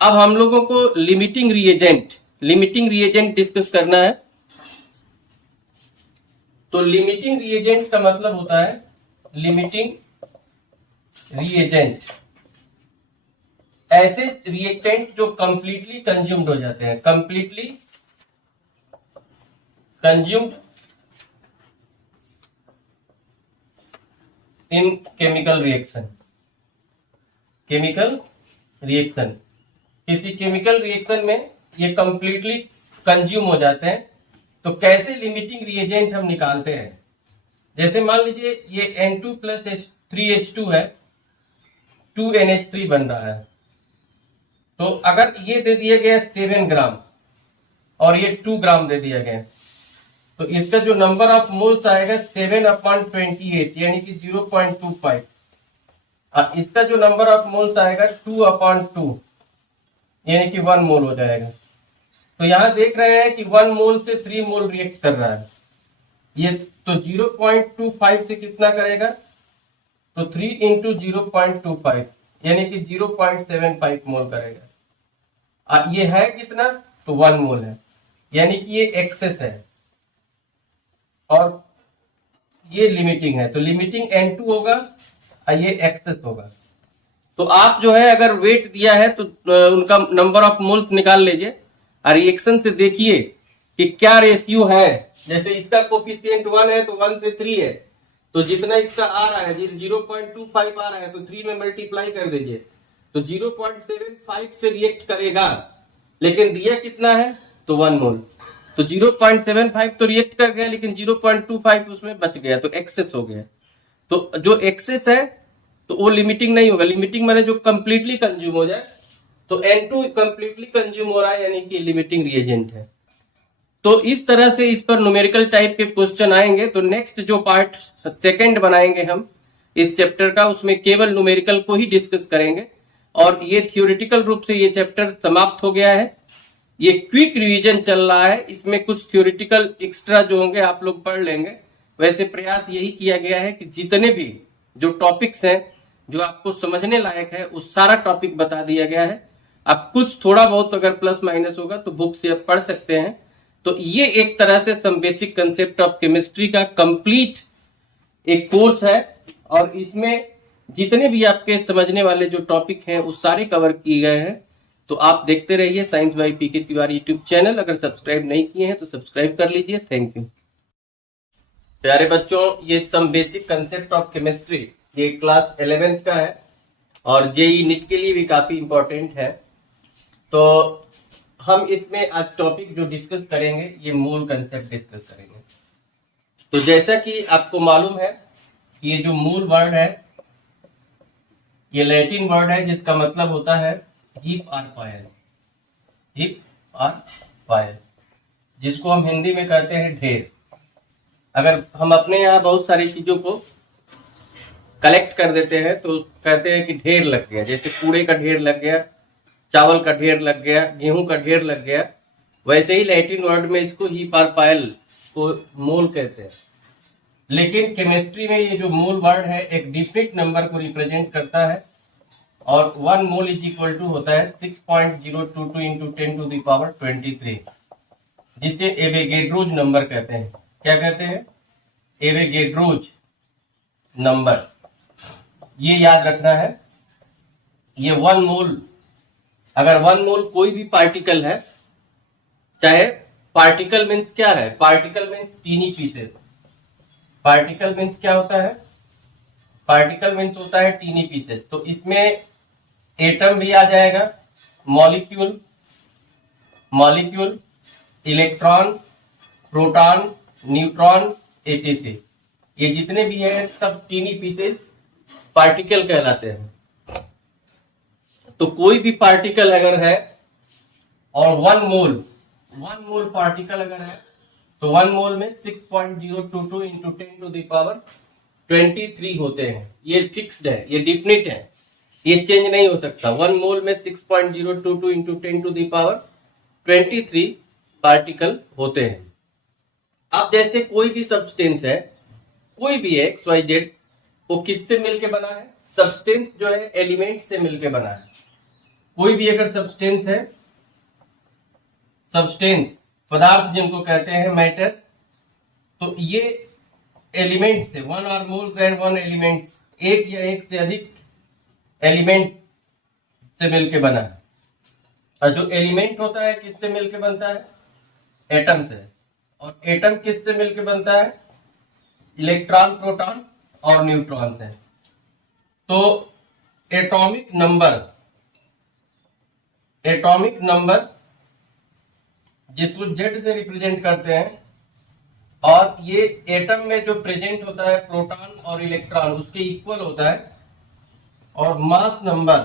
अब हम लोगों को लिमिटिंग रिएजेंट डिस्कस करना है। तो लिमिटिंग रिएजेंट का मतलब होता है, लिमिटिंग रिएजेंट ऐसे रिएक्टेंट जो कंप्लीटली कंज्यूम्ड हो जाते हैं, completely consumed in chemical reaction. किसी केमिकल रिएक्शन में ये कंप्लीटली कंज्यूम हो जाते हैं। तो कैसे लिमिटिंग रिएजेंट हम निकालते हैं? जैसे मान लीजिए ये N2 प्लस 3H2 है, 2NH3 बन रहा है। तो अगर ये दे दिया गया 7 ग्राम और ये 2 ग्राम दे दिया गया, तो इसका जो नंबर ऑफ मोल्स आएगा 7/28 यानी कि 0.25। इसका जो नंबर ऑफ मोल्स आएगा 2/2 यानी कि 1 मोल हो जाएगा। तो यहां देख रहे हैं कि 1 मोल से 3 मोल रिएक्ट कर रहा है ये, तो 0.25 से कितना करेगा? तो 3 इंटू 0.25 यानी कि 0.75 मोल करेगा। अब ये है कितना? तो 1 मोल है, यानी कि ये एक्सेस है और ये लिमिटिंग है। तो लिमिटिंग N2 होगा और ये एक्सेस होगा। तो आप जो है अगर वेट दिया है तो उनका नंबर ऑफ मोल्स निकाल लीजिए और रिएक्शन से देखिए कि क्या रेशियो है। जैसे इसका कोफिशिएंट 1 है तो 1 से 3 है, तो जितना इसका आ रहा है 0.25 आ रहा है तो 3 में मल्टीप्लाई कर दीजिए तो 0.75 से रिएक्ट करेगा। लेकिन दिया कितना है? तो 1 मोल। तो 0.75 तो रिएक्ट कर गया, लेकिन 0.25 उसमें बच गया तो एक्सेस हो गया। तो जो एक्सेस है तो वो लिमिटिंग नहीं होगा। लिमिटिंग माने जो कंप्लीटली कंज्यूम हो जाए। तो N2 कंप्लीटली कंज्यूम हो रहा है यानी कि लिमिटिंग रिएजेंट है। तो इस तरह से इस पर न्यूमेरिकल टाइप के क्वेश्चन आएंगे। तो नेक्स्ट जो पार्ट सेकंड बनाएंगे हम इस चैप्टर का, उसमें केवल न्यूमेरिकल को ही डिस्कस करेंगे। और ये थियोरिटिकल रूप से ये चैप्टर समाप्त हो गया है। ये क्विक रिवीजन चल रहा है, इसमें कुछ थ्योरेटिकल एक्स्ट्रा जो होंगे आप लोग पढ़ लेंगे। वैसे प्रयास यही किया गया है कि जितने भी जो टॉपिक्स हैं जो आपको समझने लायक है उस सारा टॉपिक बता दिया गया है। अब कुछ थोड़ा बहुत अगर प्लस माइनस होगा तो बुक से आप पढ़ सकते हैं। तो ये एक तरह से some basic concept of chemistry का कंप्लीट एक कोर्स है और इसमें जितने भी आपके समझने वाले जो टॉपिक हैं वो सारे कवर किए गए हैं। तो आप देखते रहिए science by PK Tiwari YouTube channel. अगर सब्सक्राइब नहीं किए हैं तो सब्सक्राइब कर लीजिए। Thank you. प्यारे बच्चों, ये some basic concept of chemistry ये क्लास 11th का है और जेई नीट के लिए भी काफी इंपॉर्टेंट है। तो हम इसमें आज टॉपिक जो डिस्कस करेंगे ये मूल कंसेप्ट डिस्कस करेंगे। तो जैसा कि आपको मालूम है ये जो मूल वर्ड है ये लैटिन वर्ड है जिसका मतलब होता है हीप और पायल। हीप और पायल जिसको हम हिंदी में कहते हैं ढेर। अगर हम अपने यहाँ बहुत सारी चीजों को कलेक्ट कर देते हैं तो कहते हैं कि ढेर लग गया। जैसे कूड़े का ढेर लग गया, चावल का ढेर लग गया, गेहूं का ढेर लग गया, वैसे ही लैटिन वर्ड में इसको हीप और पायल को मोल कहते हैं। लेकिन केमिस्ट्री में ये जो मोल वर्ड है एक डिफिनिट नंबर को रिप्रेजेंट करता है और 1 मोल इज इक्वल टू होता है 6.022 इंटू 10 टू द पावर 23, जिसे एवोगैड्रोज नंबर कहते हैं। क्या कहते हैं? Avogadro's number. ये याद रखना है। ये 1 मोल, अगर 1 मोल कोई भी पार्टिकल है, चाहे पार्टिकल मीन्स क्या है? Particle means tiny pieces. Particle means क्या होता है? पार्टिकल मीन्स होता है टीनी पीसेस। तो इसमें एटम भी आ जाएगा, molecule, molecule, electron, proton, neutron, etc, ये जितने भी हैं सब टीनी पीसेस पार्टिकल कहलाते हैं। तो कोई भी पार्टिकल अगर है और 1 मोल पार्टिकल अगर है तो 1 मोल में 6.022 इंटू 10 टू द पावर 23 होते हैं। ये फिक्स्ड है, ये डिफिनिट है, ये चेंज नहीं हो सकता। 1 मोल में 6.022 into 10 to the power 23 particle होते हैं। अब जैसे कोई भी सब्सटेंस है, कोई भी XYZ, वो किससे मिलके बना है? सब्सटेंस जो है एलिमेंट से मिलके बना है। कोई भी अगर सब्सटेंस है, सब्सटेंस पदार्थ जिनको कहते हैं मैटर, तो ये एलिमेंट से 1 और मोर देन 1 एलिमेंट्स, एक या एक से अधिक एलिमेंट से मिलके बना है। और जो एलिमेंट होता है किससे मिलके बनता है? एटम से। और एटम किससे मिलके बनता है? इलेक्ट्रॉन, प्रोटॉन और न्यूट्रॉन से। तो एटॉमिक नंबर जिसको Z से रिप्रेजेंट करते हैं, और ये एटम में जो प्रेजेंट होता है प्रोटॉन और इलेक्ट्रॉन उसके इक्वल होता है। और मास नंबर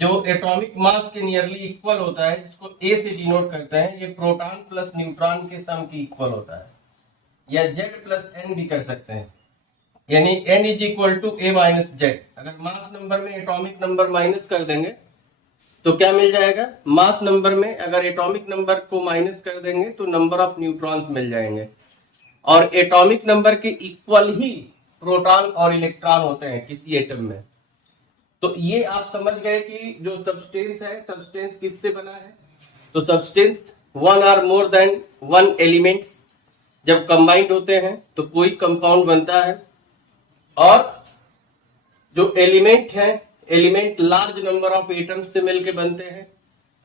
जो एटॉमिक मास के नियरली इक्वल होता है, जिसको A से डिनोट करते हैं, ये प्रोटॉन प्लस न्यूट्रॉन के सम की इक्वल होता है, या Z प्लस N भी कर सकते हैं, यानी N is equal to A minus Z। अगर मास नंबर में एटॉमिक नंबर माइनस कर देंगे तो क्या मिल जाएगा? मास नंबर में अगर एटॉमिक नंबर को माइनस कर देंगे तो नंबर ऑफ न्यूट्रॉन्स मिल जाएंगे। और एटॉमिक नंबर के इक्वल ही प्रोटॉन और इलेक्ट्रॉन होते हैं किसी एटम में। तो ये आप समझ गए कि जो सब्सटेंस है, सब्सटेंस किससे बना है? तो सब्सटेंस 1 और मोर देन 1 एलिमेंट्स जब कंबाइंड होते हैं तो कोई कंपाउंड बनता है। और जो एलिमेंट है, element large number of atoms से मिलके बनते हैं।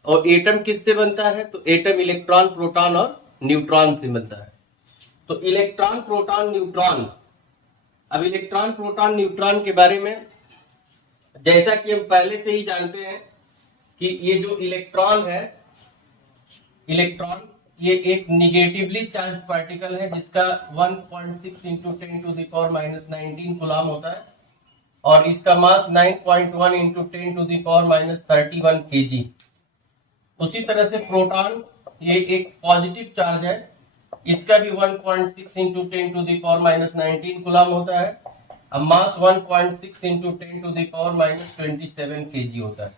और एटम किससे बनता है? तो एटम इलेक्ट्रॉन, प्रोटॉन और न्यूट्रॉन से बनता है। तो इलेक्ट्रॉन, प्रोटॉन, न्यूट्रॉन। अब इलेक्ट्रॉन, प्रोटॉन, न्यूट्रॉन के बारे में जैसा कि हम पहले से ही जानते हैं कि ये जो इलेक्ट्रॉन है, इलेक्ट्रॉन ये एक निगेटिवली चार्ज पार्टिकल है जिसका 1.6 into 10 to the power minus 19 coulomb होता है। और इसका mass 9.1 into 10 to the power minus 31 kg। उसी तरह से प्रोटॉन ये एक पॉजिटिव चार्ज है, इसका भी 1.6 into 10 to the power minus 19 coulomb होता है। अब mass 1.6 into 10 to the power minus 27 kg होता है।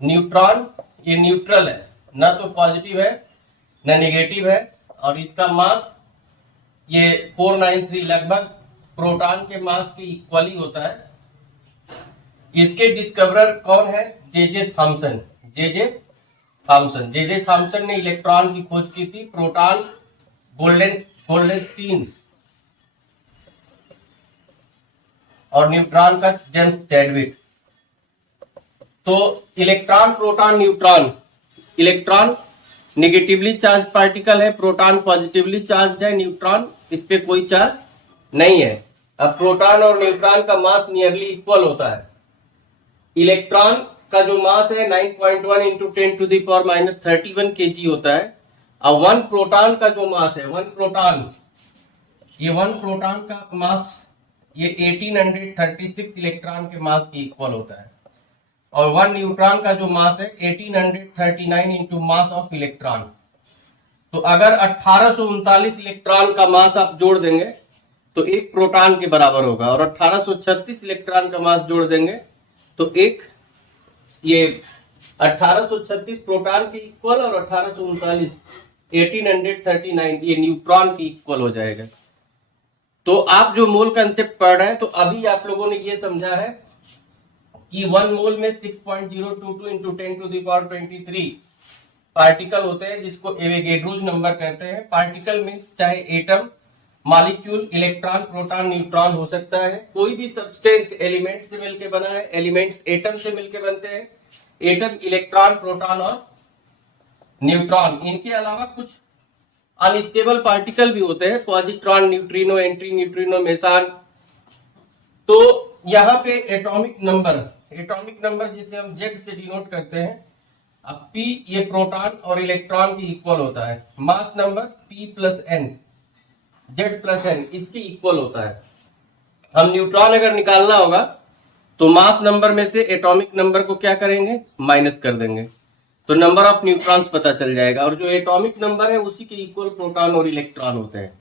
न्यूट्रॉन ये न्यूट्रल है, ना तो पॉजिटिव है ना नेगेटिव है, और इसका मास ये 493 लगभग प्रोटॉन के मास के इक्वली होता है। इसके डिस्कवरर कौन है? J Thomson. जे थॉमसन ने इलेक्ट्रॉन की खोज की थी। प्रोटॉन गोल्डनस्टीन और न्यूट्रॉन का जेम्स चैडविक। तो electron, proton, neutron. Electron negatively charge particle है, प्रोटॉन पॉजिटिवली चार्ज है, न्यूट्रॉन इस पे कोई चार्ज नहीं है। अब प्रोटॉन और न्यूट्रॉन का मास नियरली इक्वल होता है। इलेक्ट्रॉन का जो मास है 9.1 into 10 to the power minus 31 kg होता है। अब 1 प्रोटॉन का जो मास है, 1 प्रोटॉन का मास ये 1836 इलेक्ट्रॉन के मास के इक्वल होता है। और 1 न्यूट्रॉन का जो मास है 1839 इंटू मास ऑफ इलेक्ट्रॉन। तो अगर 1839 इलेक्ट्रॉन का मास आप जोड़ देंगे तो एक प्रोटॉन के बराबर होगा, और 1836 इलेक्ट्रॉन का मास जोड़ देंगे तो एक, ये 1836 प्रोटॉन के इक्वल और 1839 1839 ये न्यूट्रॉन के इक्वल हो जाएगा। तो आप जो मोल कंसेप्ट पढ़ रहे हैं, तो अभी आप लोगों ने ये समझा है कि 1 मोल में 6.022 इंटू 10⁻23 पार्टिकल होते हैं, जिसको एवोगैड्रोज नंबर कहते हैं। पार्टिकल मीन्स चाहे atom, molecule, electron, proton, neutron हो सकता है। कोई भी सब्सटेंस एलिमेंट से मिलकर बना है। एलिमेंट्स एटम से मिलकर बनते हैं। एटम इलेक्ट्रॉन, प्रोटॉन और न्यूट्रॉन। इनके अलावा कुछ अनस्टेबल पार्टिकल भी होते हैं, positron, neutrino, anti neutrino, Mason. तो यहाँ पे एटॉमिक नंबर जिसे हम जेड से डिनोट करते हैं। अब P ये प्रोटॉन और इलेक्ट्रॉन के इक्वल होता है। Mass number P plus N, Z plus N इसके इक्वल होता है। हम न्यूट्रॉन अगर निकालना होगा तो मास नंबर में से एटॉमिक नंबर को क्या करेंगे, माइनस कर देंगे, तो नंबर ऑफ न्यूट्रॉन्स पता चल जाएगा। और जो एटॉमिक नंबर है उसी के इक्वल प्रोटॉन और इलेक्ट्रॉन होते हैं।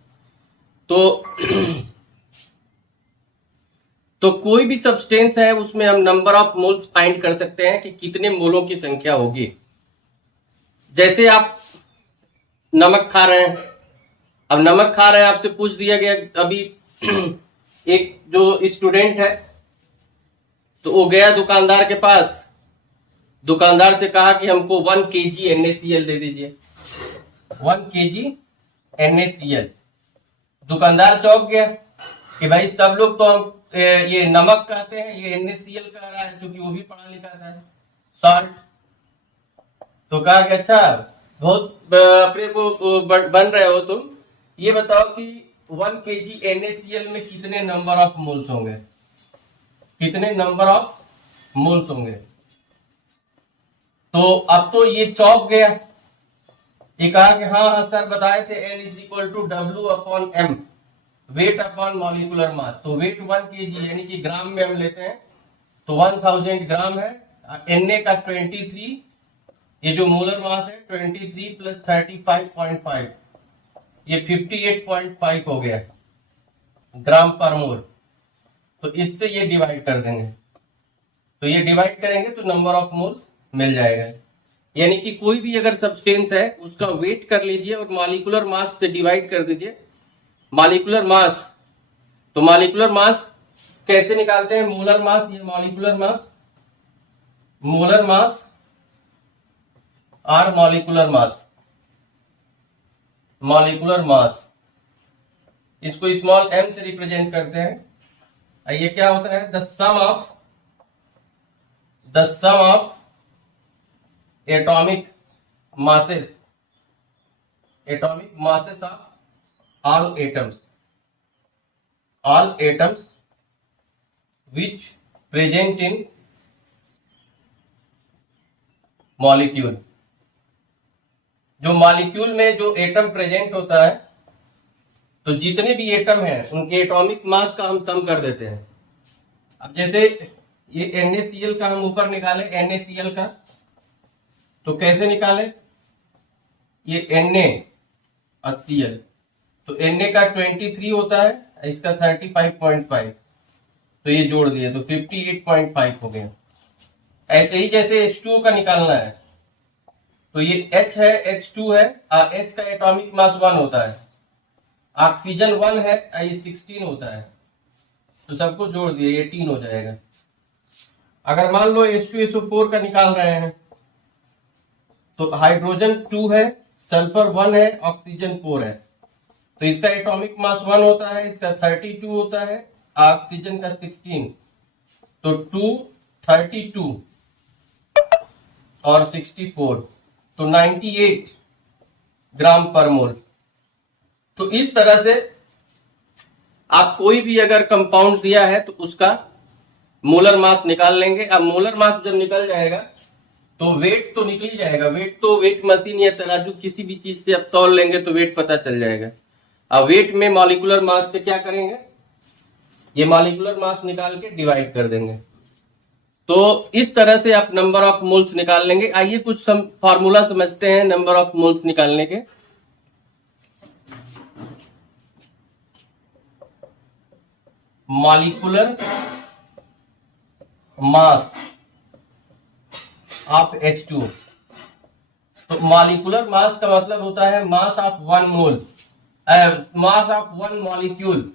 तो कोई भी सब्सटेंस है उसमें हम नंबर ऑफ मोल्स फाइंड कर सकते हैं कि कितने मोलों की संख्या होगी। जैसे आप नमक खा रहे हैं, अब नमक खा रहे हैं, आपसे पूछ दिया गया अभी एक जो स्टूडेंट है तो वो गया दुकानदार के पास, दुकानदार से कहा कि हमको 1 kg NaCl दे दीजिए, 1 kg NaCl। दुकानदार चौंक गया कि भाई सब लोग तो हम ये नमक कहते हैं, ये NaCl कह रहा है, क्योंकि वो भी पढ़ा लिखा था, सॉल्ट। तो कहा कि अच्छा बहुत अपने को बन रहे हो तुम, ये बताओ कि 1 kg NaCl में कितने नंबर ऑफ मोल्स होंगे, कितने नंबर ऑफ मोल्स होंगे। तो अब तो ये चौंक गया, ये कहा कि हाँ सर बताए थे N is equal to W/M, weight upon molecular mass. तो वेट 1 kg यानी कि ग्राम में हम लेते हैं तो 1000 ग्राम है। Na का 23, ये जो मोलर मास है 23 प्लस 35.5, ये 58.5 हो गया ग्राम पर मोल। तो इससे ये डिवाइड कर देंगे, तो ये डिवाइड करेंगे तो नंबर ऑफ मोल्स मिल जाएगा। यानी कि कोई भी अगर सब्सटेंस है उसका वेट कर लीजिए और मॉलिक्यूलर मास से डिवाइड कर दीजिए। मॉलिक्यूलर मास, तो मॉलिक्यूलर मास कैसे निकालते हैं, मोलर मास, ये मॉलिक्यूलर मास, मोलर मास और मॉलिक्यूलर मास, मॉलिक्यूलर मास इसको स्मॉल m से रिप्रेजेंट करते हैं। ये क्या होता है, the sum of atomic masses of all atoms which present in molecule। जो मॉलिक्यूल में जो एटम प्रेजेंट होता है, तो जितने भी एटम हैं उनके एटॉमिक मास का हम सम कर देते हैं। अब जैसे ये NaCl का हम ऊपर निकाले, NaCl का तो कैसे निकाले, ये Na और Cl, तो Na का 23 होता है, इसका 35.5, तो ये जोड़ दिए तो 58.5 हो गया। ऐसे ही जैसे H2O का निकालना है, तो ये H है, H2 है, H का एटॉमिक मास 1 होता है, ऑक्सीजन 1 है, ये 16 होता है, तो सबको जोड़ दिए 18 हो जाएगा। अगर मान लो H2SO4 का निकाल रहे हैं, तो हाइड्रोजन 2 है, सल्फर 1 है, ऑक्सीजन 4 है, तो इसका एटॉमिक मास 1 होता है, इसका 32 होता है, ऑक्सीजन का 16, तो 2 32 और 64, तो 98 ग्राम पर मोल। तो इस तरह से आप कोई भी अगर कंपाउंड दिया है तो उसका मोलर मास निकाल लेंगे। अब मोलर मास जब निकल जाएगा तो वेट तो निकल ही जाएगा। वेट तो वेट मशीन या तराजू किसी भी चीज से अब तौल लेंगे तो वेट पता चल जाएगा। अब वेट में मॉलिक्यूलर मास से क्या करेंगे, ये मॉलिक्यूलर मास निकाल के डिवाइड कर देंगे। तो इस तरह से आप नंबर ऑफ मोल्स निकाल लेंगे। आइए कुछ फार्मूला समझते हैं नंबर ऑफ मोल्स निकालने के। मॉलिक्यूलर मास ऑफ H2O, तो मॉलिक्यूलर मास का मतलब होता है mass of 1 mole, mass of 1 molecule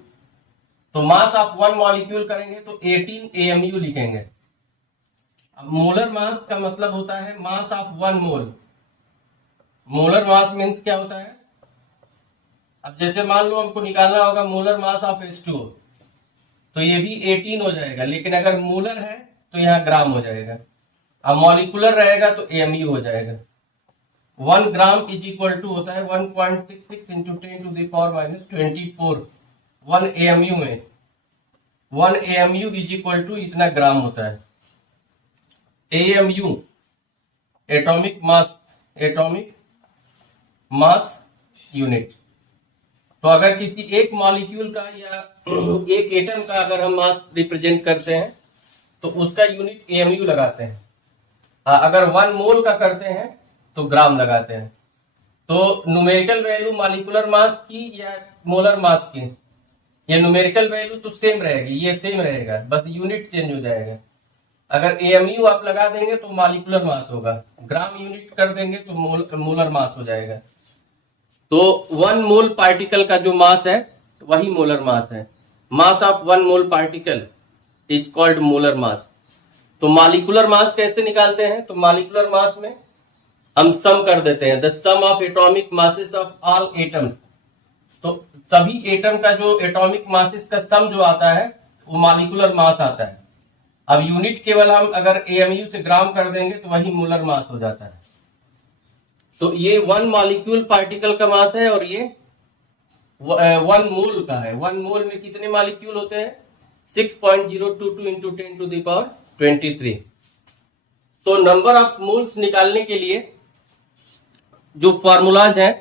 तो मास ऑफ वन मॉलिक्यूल करेंगे तो 18 AMU लिखेंगे। अब मोलर मास का मतलब होता है mass of one mole. Molar mass means क्या होता है? अब जैसे मान लो हमको निकालना होगा मोलर मास ऑफ H2O, तो ये भी 18 हो जाएगा, लेकिन अगर मोलर है तो यहाँ ग्राम हो जाएगा। अब मॉलिकुलर रहेगा तो AMU हो जाएगा। 1 ग्राम इज इक्वल टू होता है 1.66 into 10 to the power minus 24। 1 AMU में 1 AMU इज इक्वल टू इतना ग्राम होता है। AMU atomic mass unit. तो अगर किसी एक मॉलिक्यूल का या एक एटम का अगर हम मास रिप्रेजेंट करते हैं तो उसका यूनिट AMU लगाते हैं। अगर 1 मोल का करते हैं तो ग्राम लगाते हैं। तो न्यूमेरिकल वैल्यू मॉलिक्यूलर मास की या मोलर मास की, ये न्यूमेरिकल वैल्यू तो सेम रहेगी, ये सेम रहेगा, बस यूनिट चेंज हो जाएगा। अगर AMU आप लगा देंगे तो मॉलिक्यूलर मास होगा, ग्राम यूनिट कर देंगे तो मोलर मास हो जाएगा। तो 1 मोल पार्टिकल का जो मास है वही मोलर मास है। Mass of 1 mole particle is called molar mass. तो मॉलिक्यूलर मास कैसे निकालते हैं? तो मॉलिक्यूलर मास में हम सम कर देते हैं, the sum of atomic masses of all atoms. तो सभी एटम का जो एटॉमिक मासेस का सम जो आता है वो मॉलिक्यूलर मास आता है। अब यूनिट केवल हम अगर AMU से ग्राम कर देंगे तो वही मोलर मास हो जाता है। तो ये 1 मॉलिक्यूल पार्टिकल का मास है और ये 1 मोल का है। 1 मोल में कितने मॉलिक्यूल होते हैं? 6.022 इंटू 10 टू द पावर 23। तो नंबर ऑफ मोल्स निकालने के लिए जो फॉर्मूलाज है,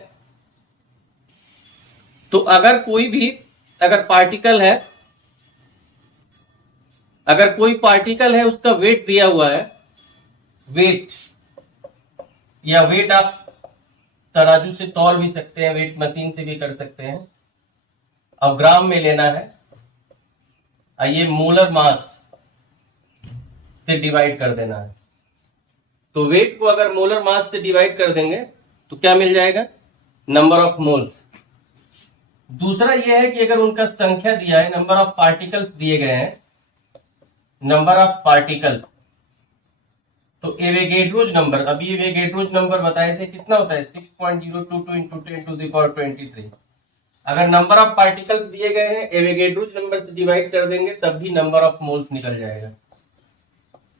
तो अगर कोई भी पार्टिकल है, अगर कोई पार्टिकल है उसका वेट दिया हुआ है, वेट या वेट आप तराजू से तौल भी सकते हैं, वेट मशीन से भी कर सकते हैं। अब ग्राम में लेना है, ये मोलर मास से डिवाइड कर देना है। तो वेट को अगर मोलर मास से डिवाइड कर देंगे तो क्या मिल जाएगा? Number of moles. दूसरा यह है कि अगर उनका संख्या दिया है, नंबर ऑफ पार्टिकल्स दिए गए हैं, नंबर ऑफ पार्टिकल्स, तो एवोगैड्रोज नंबर, अभी एवोगैड्रोज नंबर बताए थे कितना होता है? 6.022 इंटू 10 टू द पावर 23। अगर नंबर ऑफ पार्टिकल्स दिए गए हैं, एवोगैड्रोज नंबर से डिवाइड कर देंगे तब भी नंबर ऑफ मोल्स निकल जाएगा।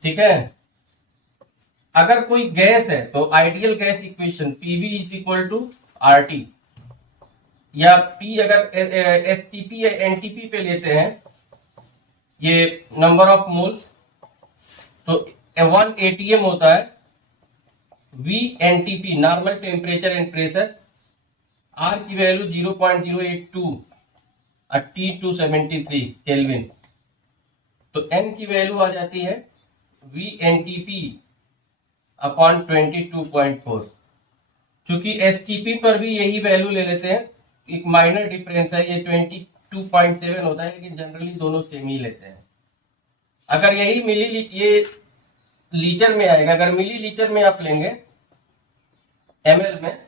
ठीक है। अगर कोई गैस है तो ideal gas equation PV is equal to RT, या P अगर STP या NTP पे लेते हैं ये नंबर ऑफ मोल्स, तो 1 ATM होता है, V NTP normal temperature and pressure, R की वैल्यू 0.082 और T 273 केल्विन। तो N की वैल्यू आ जाती है V NTP अपॉन 22.4। चूंकि STP पर भी यही वैल्यू ले लेते हैं, एक माइनर डिफरेंस है, ये 22.7 होता है, लेकिन जनरली दोनों सेम ही लेते हैं। अगर यही ये लीटर में आएगा, अगर मिलीलीटर में आप लेंगे ml में,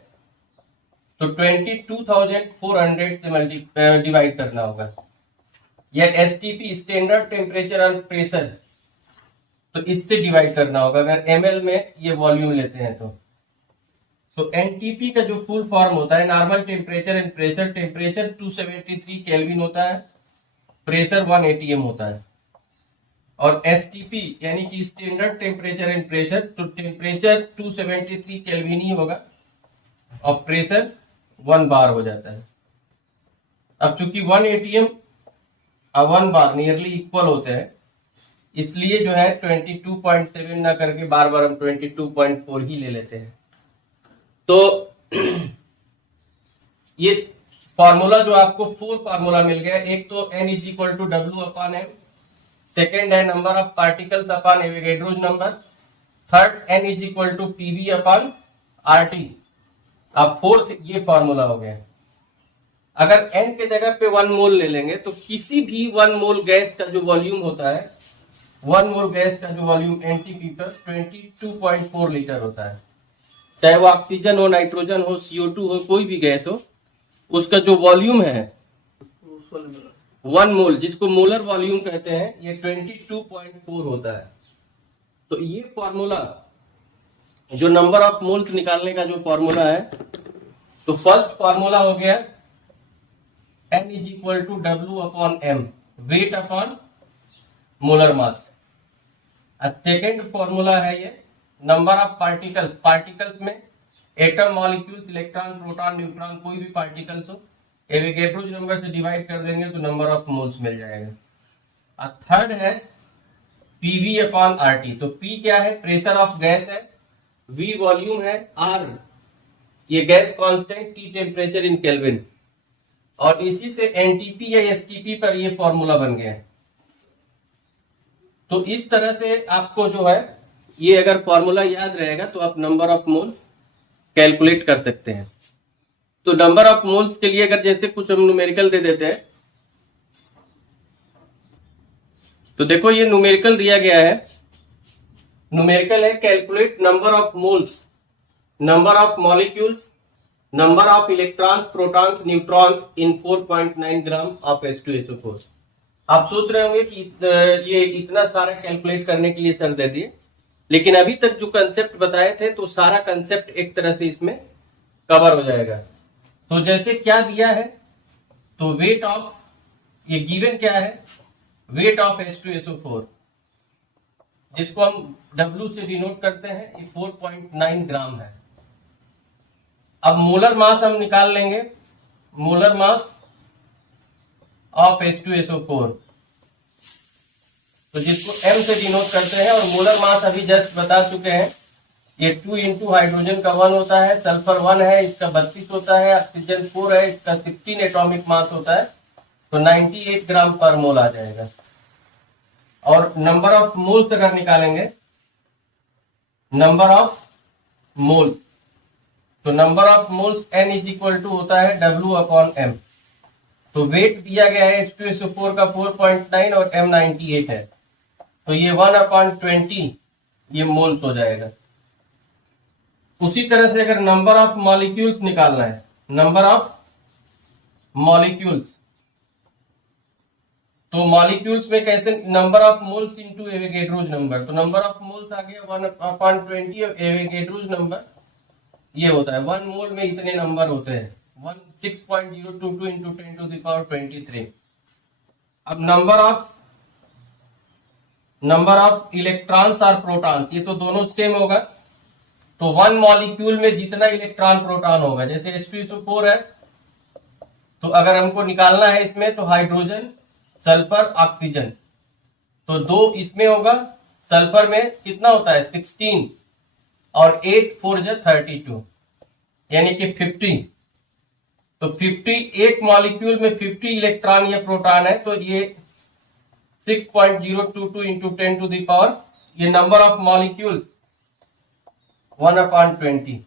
तो 22,400 से डिवाइड करना होगा। या STP standard temperature and pressure, तो इससे डिवाइड करना होगा अगर ml में ये वॉल्यूम लेते हैं तो। NTP का जो फुल फॉर्म होता है normal temperature and pressure, temperature 273 kelvin होता है, प्रेशर 1 ATM होता है। और STP यानी कि स्टैंडर्ड टेम्परेचर एंड प्रेशर, तो टेम्परेचर 273 केल्विन ही होगा और प्रेशर 1 बार हो जाता है। अब चूंकि 1 ATM और 1 बार नियरली इक्वल होते हैं, इसलिए जो है 22.7 ना करके बार बार हम 22.4 ही ले लेते हैं। तो ये फॉर्मूला जो आपको 4 फॉर्मूला मिल गया, एक तो N is equal to W upon M, second है number of particles upon Avogadro's number, third N is equal to PV upon RT, अब फोर्थ ये फॉर्मूला हो गया। अगर N के जगह पे 1 मोल ले लेंगे तो किसी भी 1 मोल गैस का जो वॉल्यूम होता है, 1 मोल गैस का जो वॉल्यूम NTP पर 22.4 लीटर होता है। चाहे वो ऑक्सीजन हो, नाइट्रोजन हो, CO2 हो, कोई भी गैस हो, उसका जो वॉल्यूम है 1 मोल, जिसको मोलर वॉल्यूम कहते हैं, ये 22.4 होता है। तो ये फॉर्मूला जो नंबर ऑफ मोल्स निकालने का जो फॉर्मूला है, तो फर्स्ट फॉर्मूला हो गया N is equal to W upon M, weight upon molar mass. Second formula है ये नंबर ऑफ पार्टिकल्स, पार्टिकल्स में atom, molecules, electron, proton, neutron, कोई भी पार्टिकल्स हो, एवोगैड्रोस नंबर से डिवाइड कर देंगे तो नंबर ऑफ मोल्स मिल जाएगा। थर्ड है पीवी अपॉन आरटी। तो पी क्या है? प्रेशर ऑफ गैस है, वी वॉल्यूम है, आर ये gas constant, T temperature in kelvin, और इसी से एनटीपी या एसटीपी पर ये फॉर्मूला बन गया है। तो इस तरह से आपको जो है ये अगर फॉर्मूला याद रहेगा तो आप नंबर ऑफ मोल्स कैलकुलेट कर सकते हैं। तो नंबर ऑफ मोल्स के लिए अगर जैसे कुछ हम न्यूमेरिकल दे देते हैं, तो देखो ये न्यूमेरिकल दिया गया है। न्यूमेरिकल है calculate number of moles, number of molecules, number of electrons, protons, neutrons in 4.9 gram of H2SO4। आप सोच रहे होंगे कि ये इतना सारा कैलकुलेट करने के लिए सर दे दिए, लेकिन अभी तक जो कंसेप्ट बताए थे तो सारा कंसेप्ट एक तरह से इसमें कवर हो जाएगा। तो जैसे क्या दिया है, तो वेट ऑफ, ये गिवन क्या है, वेट ऑफ H2SO4, जिसको हम W से डिनोट करते हैं, ये 4.9 ग्राम है। अब मोलर मास हम निकाल लेंगे, मोलर मास ऑफ H2SO4, तो जिसको M से डिनोट करते हैं, और मोलर मास अभी जस्ट बता चुके हैं, ये 2 इंटू हाइड्रोजन का 1 होता है, सल्फर 1 है, इसका 32 होता है, ऑक्सीजन 4 है, इसका 16 एटॉमिक मास होता है, तो 98 ग्राम पर मोल आ जाएगा। और नंबर ऑफ मोल्स अगर निकालेंगे, नंबर ऑफ मोल्स, तो number of moles N is equal to होता है W अपॉन M। तो वेट दिया गया है H2SO4 का 4.9 और M 98 है, तो ये 1/20 ये मोल्स हो जाएगा। उसी तरह से अगर नंबर ऑफ मॉलिक्यूल्स निकालना है, नंबर ऑफ मॉलिक्यूल्स, तो मॉलिक्यूल्स में कैसे, number of moles into Avogadro's number, तो नंबर ऑफ मोल्स आ गया 1/20 और एवोगैड्रोस नंबर ये होता है 1 मोल में इतने नंबर होते हैं, 6.022 इंटू 10 टू द पावर 23। अब नंबर ऑफ इलेक्ट्रॉन्स और प्रोटॉन्स, ये तो दोनों सेम होगा, तो 1 मॉलिक्यूल में जितना इलेक्ट्रॉन प्रोटॉन होगा, जैसे H2SO4 है, तो अगर हमको निकालना है इसमें, तो हाइड्रोजन, सल्फर, ऑक्सीजन, तो 2 इसमें होगा, सल्फर में कितना होता है 16 और 8 4 32 यानी कि 50। तो 50 एक मॉलिक्यूल में 50 इलेक्ट्रॉन या प्रोटॉन है, तो ये 6.022 इंटू 10 टू द पावर, ये नंबर ऑफ मॉलिक्यूल्स 1/20।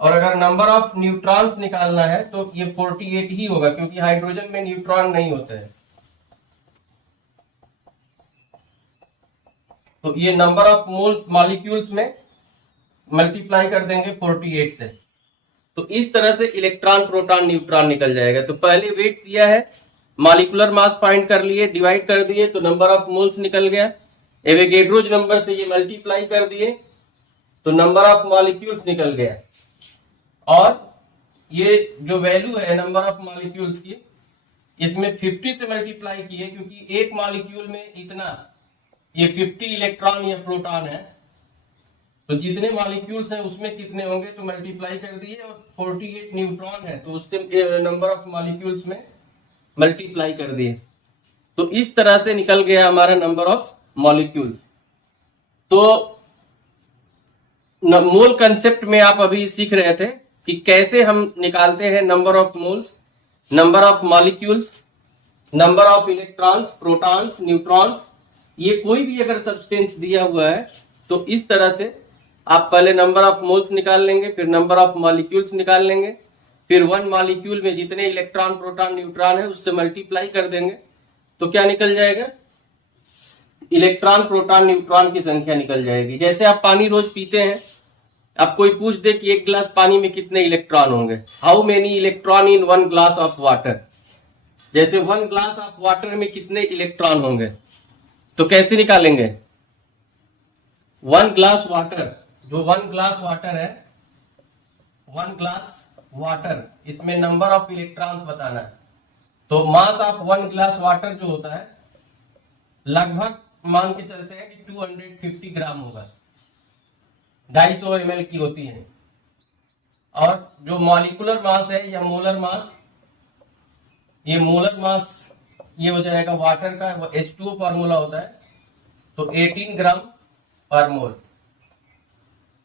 और अगर नंबर ऑफ न्यूट्रॉन्स निकालना है तो ये 48 ही होगा, क्योंकि हाइड्रोजन में न्यूट्रॉन नहीं होते हैं। तो ये नंबर ऑफ मोल्स मॉलिक्यूल्स में मल्टीप्लाई कर देंगे 48 से, तो इस तरह से इलेक्ट्रॉन, प्रोटॉन, न्यूट्रॉन निकल जाएगा। तो पहले वेट दिया है, मॉलिक्यूलर मास फाइंड कर लिए, डिवाइड कर दिए, तो नंबर ऑफ मोल्स निकल गया, एवोगैड्रोस नंबर से ये मल्टीप्लाई कर दिए तो नंबर ऑफ मॉलिक्यूल्स निकल गया। और ये जो वैल्यू है नंबर ऑफ मॉलिक्यूल्स की, इसमें 50 से मल्टीप्लाई किए, क्योंकि एक मॉलिक्यूल में इतना, ये 50 इलेक्ट्रॉन या प्रोटॉन है, तो जितने मॉलिक्यूल्स हैं उसमें कितने होंगे, तो मल्टीप्लाई कर दिए, और 48 न्यूट्रॉन है तो उससे नंबर ऑफ मॉलिक्यूल्स में मल्टीप्लाई कर दिए। तो इस तरह से निकल गया हमारा नंबर ऑफ मॉलिक्यूल्स। तो मोल कंसेप्ट में आप अभी सीख रहे थे कि कैसे हम निकालते हैं number of moles, number of molecules, number of electrons, protons, neutrons, ये कोई भी अगर सब्सटेंस दिया हुआ है तो इस तरह से आप पहले नंबर ऑफ मोल्स निकाल लेंगे, फिर नंबर ऑफ मॉलिक्यूल्स निकाल लेंगे, फिर 1 मॉलिक्यूल में जितने इलेक्ट्रॉन, प्रोटॉन, न्यूट्रॉन है उससे मल्टीप्लाई कर देंगे, तो क्या निकल जाएगा, इलेक्ट्रॉन, प्रोटॉन, न्यूट्रॉन की संख्या निकल जाएगी। जैसे आप पानी रोज पीते हैं, अब कोई पूछ दे कि 1 गिलास पानी में कितने इलेक्ट्रॉन होंगे, how many electron in 1 glass of water, जैसे 1 ग्लास ऑफ वाटर में कितने इलेक्ट्रॉन होंगे, तो कैसे निकालेंगे? 1 ग्लास वाटर, जो 1 ग्लास वाटर है, 1 ग्लास वाटर, इसमें नंबर ऑफ इलेक्ट्रॉन्स बताना है। तो मास ऑफ 1 ग्लास वाटर जो होता है, लगभग मान के चलते हैं कि 250 ग्राम होगा, 250 ml की होती है। और जो मॉलिक्यूलर मास है या मोलर मास, ये मोलर मास ये हो जाएगा वाटर का, वो H2O फॉर्मूला होता है, तो 18 ग्राम पर मोल।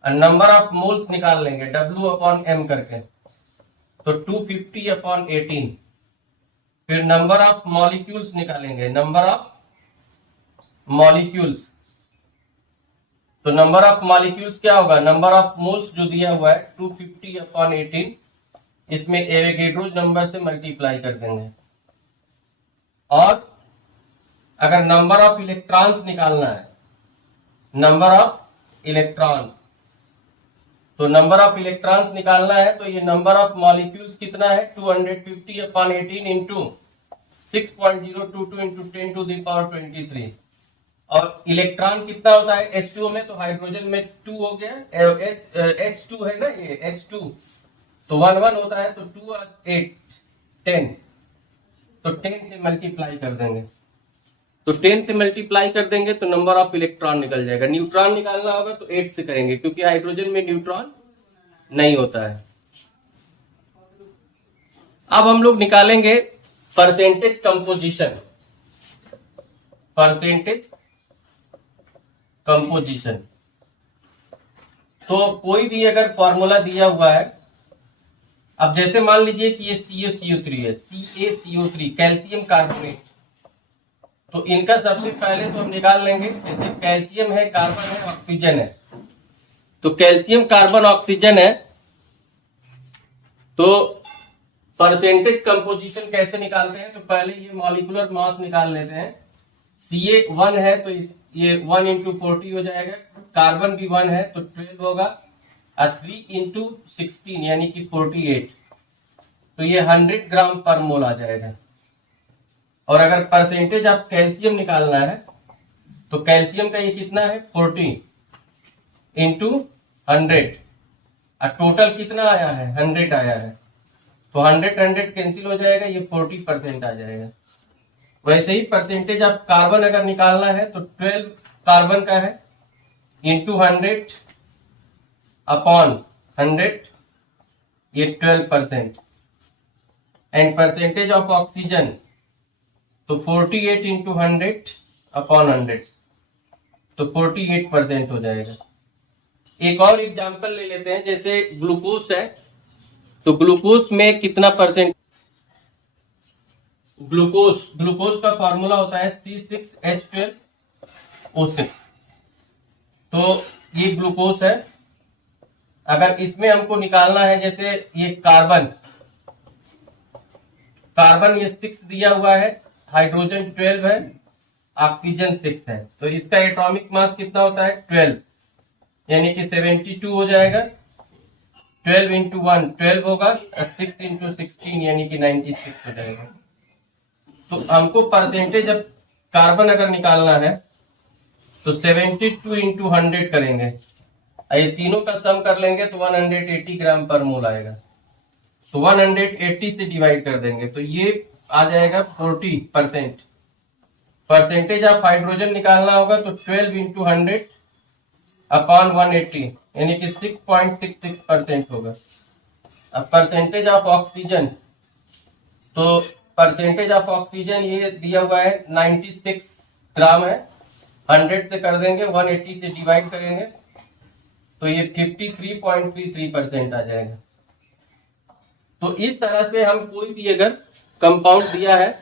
और नंबर ऑफ मोल्स निकाल लेंगे W/M करके, तो 250/18। फिर नंबर ऑफ मॉलिक्यूल्स निकालेंगे, नंबर ऑफ मॉलिक्यूल्स, तो नंबर ऑफ मॉलिक्यूल्स क्या होगा, नंबर ऑफ मोल्स जो दिया हुआ है 250/18, इसमें एवोगैड्रो नंबर से मल्टीप्लाई कर देंगे। और अगर नंबर ऑफ इलेक्ट्रॉन्स निकालना है, नंबर ऑफ इलेक्ट्रॉन्स, तो नंबर ऑफ इलेक्ट्रॉन्स निकालना है, तो ये नंबर ऑफ मॉलिक्यूल्स कितना है, 250/18 इंटू 6.022 इंटू 10⁻23। और इलेक्ट्रॉन कितना होता है H2O में, तो हाइड्रोजन में 2 हो गया, H2 है ना, ये H2, तो 1 1 होता है, तो 2 और 8 10, तो 10 से मल्टीप्लाई कर देंगे, तो 10 से मल्टीप्लाई कर देंगे तो नंबर ऑफ इलेक्ट्रॉन निकल जाएगा। न्यूट्रॉन निकालना होगा तो 8 से करेंगे, क्योंकि हाइड्रोजन में न्यूट्रॉन नहीं होता है। अब हम लोग निकालेंगे परसेंटेज कंपोजिशन, परसेंटेज कंपोजिशन। तो कोई भी अगर फॉर्मूला दिया हुआ है, अब जैसे मान लीजिए कि ये CaCO3 है, CaCO3 कैल्शियम कार्बोनेट, तो इनका सबसे पहले तो हम निकाल लेंगे, जैसे कैल्शियम है, कार्बन है, ऑक्सीजन है, तो कैल्शियम कार्बन ऑक्सीजन है, तो परसेंटेज कंपोजिशन कैसे निकालते हैं, तो पहले ये मॉलिक्यूलर मास निकाल लेते हैं। Ca 1 है तो ये 1 इंटू 40 हो जाएगा, कार्बन भी 1 है तो 12 होगा, और 3 इंटू 16 यानी कि 48, तो ये 100 ग्राम पर मोल आ जाएगा। और अगर परसेंटेज ऑफ कैल्शियम निकालना है, तो कैल्शियम का ये कितना है 40 इंटू 100, और टोटल कितना आया है 100 आया है, तो 100 कैंसिल हो जाएगा, ये 40% आ जाएगा। वैसे ही परसेंटेज ऑफ कार्बन अगर निकालना है, तो 12 कार्बन का है इंटू 100/100, ये 12%। एंड परसेंटेज ऑफ ऑक्सीजन, तो 48 इंटू 100/100, तो 48% हो जाएगा। एक और एग्जांपल ले लेते हैं, जैसे ग्लूकोज है, तो ग्लूकोज में कितना परसेंट, ग्लूकोज का फॉर्मूला होता है C6H12O6, तो ये ग्लूकोज है। अगर इसमें हमको निकालना है, जैसे ये कार्बन ये 6 दिया हुआ है, हाइड्रोजन 12 है, ऑक्सीजन 6 है, तो इसका एटॉमिक मास कितना होता है 12, यानी कि 72 हो जाएगा। 12 इंटू 1 12 होगा, 6 इंटू 16 यानी कि 96 हो जाएगा। तो हमको परसेंटेज अब कार्बन अगर निकालना है, तो 72 इंटू 100 करेंगे, ये तीनों का सम कर लेंगे तो 180 ग्राम पर मोल आएगा, तो 180 से डिवाइड कर देंगे, तो ये आ जाएगा 40%। परसेंटेज ऑफ हाइड्रोजन निकालना होगा, तो 12 इंटू 100/180 यानी कि 6.66% होगा। अब परसेंटेज ऑफ ऑक्सीजन, तो परसेंटेज ऑफ ऑक्सीजन ये दिया हुआ है 96 ग्राम है, 100 से कर देंगे, 180 से डिवाइड करेंगे, तो ये 53.33% आ जाएगा। तो इस तरह से हम कोई भी अगर कंपाउंड दिया है,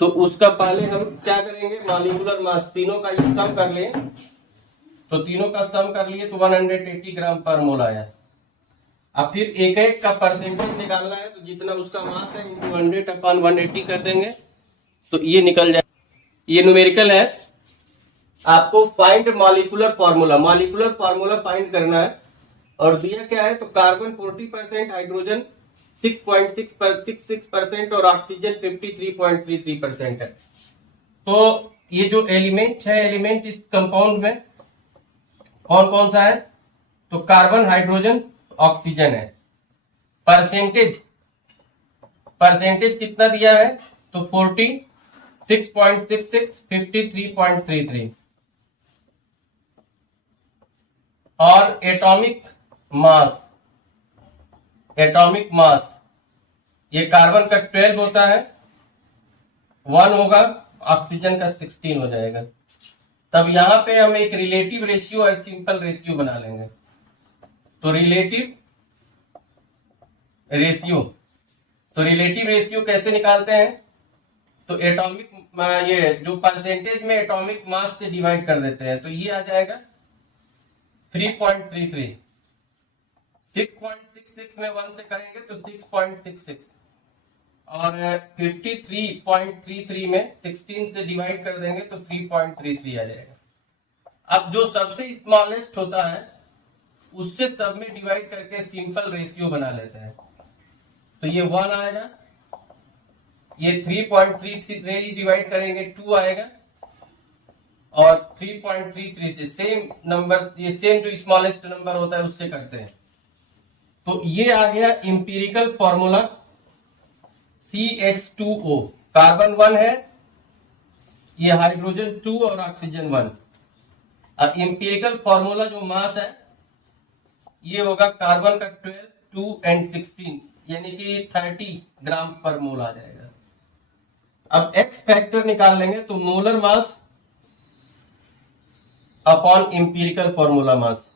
तो उसका पहले हम क्या करेंगे, मॉलिक्यूलर मास तीनों का सम कर लें, तो तीनों का सम कर लिए तो 180 ग्राम पर मोल आया। अब फिर एक एक का परसेंटेज निकालना है, तो जितना उसका मास है इंटू 100/180 कर देंगे, तो ये निकल जाए। ये न्यूमेरिकल है, आपको फाइंड मॉलिक्यूलर फार्मूला फाइंड करना है। और दिया क्या है, तो कार्बन 40%, हाइड्रोजन 6.66% और ऑक्सीजन 53.33% है। तो ये जो एलिमेंट है, एलिमेंट इस कंपाउंड में कौन कौन सा है? तो कार्बन, हाइड्रोजन, ऑक्सीजन है। परसेंटेज कितना दिया है? तो 46.66, 53.33। और एटॉमिक मास ये कार्बन का 12 होता है, 1 होगा, ऑक्सीजन का 16 हो जाएगा। तब यहां पे हम एक रिलेटिव रेशियो और सिंपल रेशियो बना लेंगे। तो रिलेटिव रेशियो कैसे निकालते हैं? तो एटॉमिक, ये जो परसेंटेज में एटॉमिक मास से डिवाइड कर देते हैं, तो ये आ जाएगा 3.33। 6.66 में 1 से करेंगे तो 6.66, और 53.33 में 16 से डिवाइड कर देंगे तो 3.33 आ जाएगा। अब जो सबसे स्मॉलेस्ट होता है उससे सब में डिवाइड करके सिंपल रेशियो बना लेते हैं। तो ये 1 आएगा, ये 3.33 डिवाइड करेंगे 2 आएगा, और 3.33 से सेम नंबर, ये सेम जो स्मॉलेस्ट नंबर होता है उससे करते हैं। तो ये आ गया इंपीरिकल फॉर्मूला CH2O। कार्बन 1 है, ये हाइड्रोजन 2 और ऑक्सीजन 1। अब इंपीरिकल फॉर्मूला जो मास है ये होगा कार्बन का 12, 2 एंड 16, यानी कि 30 ग्राम पर मोल आ जाएगा। अब एक्स फैक्टर निकाल लेंगे, तो molar mass upon empirical formula mass.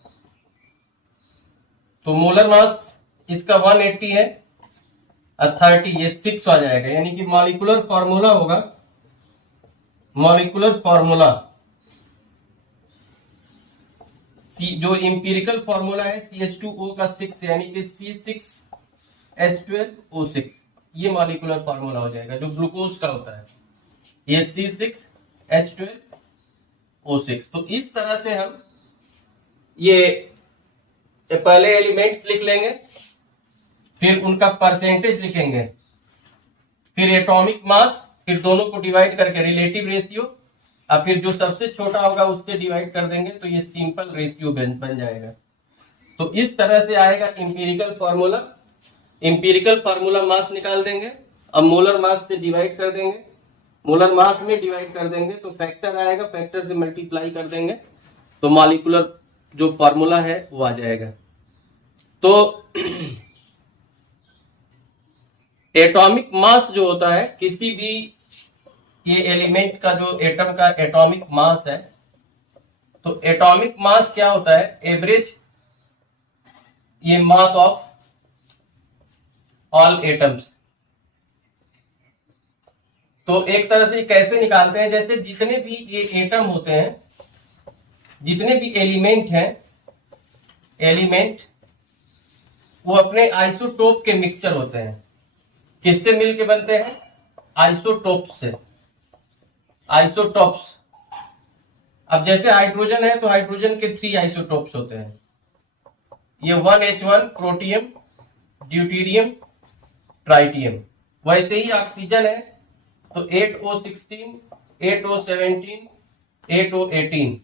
तो मोलर मास इसका 180 है, 30 ये 6 आ जाएगा, यानी कि मॉलिक्यूलर फॉर्मूला होगा, मॉलिक्यूलर फॉर्मूला जो इंपीरिकल फॉर्मूला है CH2O का 6, यानी कि C6H12O6, ये मॉलिक्यूलर फॉर्मूला हो जाएगा जो ग्लूकोज का होता है, ये C6H12O6। तो इस तरह से हम ये पहले एलिमेंट्स लिख लेंगे, फिर उनका परसेंटेज लिखेंगे, फिर एटॉमिक मास, फिर दोनों को डिवाइड करके रिलेटिव रेशियो, और फिर जो सबसे छोटा होगा उससे डिवाइड कर देंगे, तो ये सिंपल रेशियो बन जाएगा। तो इस तरह से आएगा इंपीरिकल फॉर्मूला मास निकाल देंगे, अब मोलर मास से डिवाइड कर देंगे, मोलर मास में डिवाइड कर देंगे तो फैक्टर आएगा, फैक्टर से मल्टीप्लाई कर देंगे तो मॉलिक्यूलर जो फॉर्मूला है वो आ जाएगा। तो एटॉमिक मास जो होता है किसी भी ये एलिमेंट का, जो एटम का एटॉमिक मास है, तो एटॉमिक मास क्या होता है? एवरेज ये मास ऑफ ऑल एटम्स। तो एक तरह से कैसे निकालते हैं? जैसे जितने भी ये एटम होते हैं, जितने भी एलिमेंट हैं, एलिमेंट वो अपने आइसोटोप के मिक्सचर होते हैं। किससे मिलके बनते हैं? आइसोटोप्स से, आइसोटोप्स। अब जैसे हाइड्रोजन है तो हाइड्रोजन के 3 आइसोटोप्स होते हैं, ये 1H1 प्रोटियम, ड्यूटेरियम, ट्राइटियम। वैसे ही ऑक्सीजन है तो 8O16, 8O17, 8O18।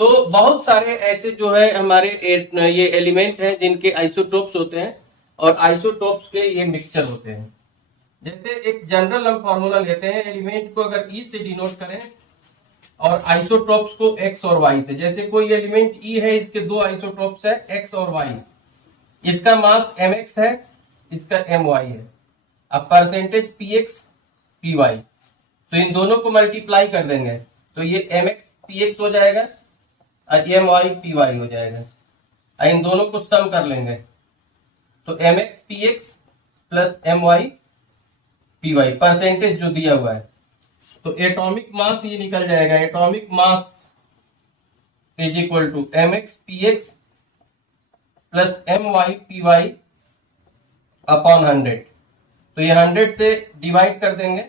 तो बहुत सारे ऐसे जो है हमारे ये एलिमेंट हैं जिनके आइसोटोप्स होते हैं, और आइसोटोप्स के ये मिक्सचर होते हैं। जैसे एक जनरल हम फॉर्मूला लेते हैं, एलिमेंट को अगर E से डिनोट करें और आइसोटोप्स को X और Y से। जैसे कोई एलिमेंट E है, इसके 2 आइसोटोप्स है X और Y, इसका मास mx है, इसका my है। अब परसेंटेज px py, तो इन दोनों को मल्टीप्लाई कर देंगे तो ये mx px हो जाएगा और my py हो जाएगा। इन दोनों को सम कर लेंगे तो mx px plus my py, percentage जो दिया हुआ है। तो एटॉमिक मास ये निकल जाएगा, atomic mass is equal to mx px plus my py upon 100। तो ये 100 से डिवाइड कर देंगे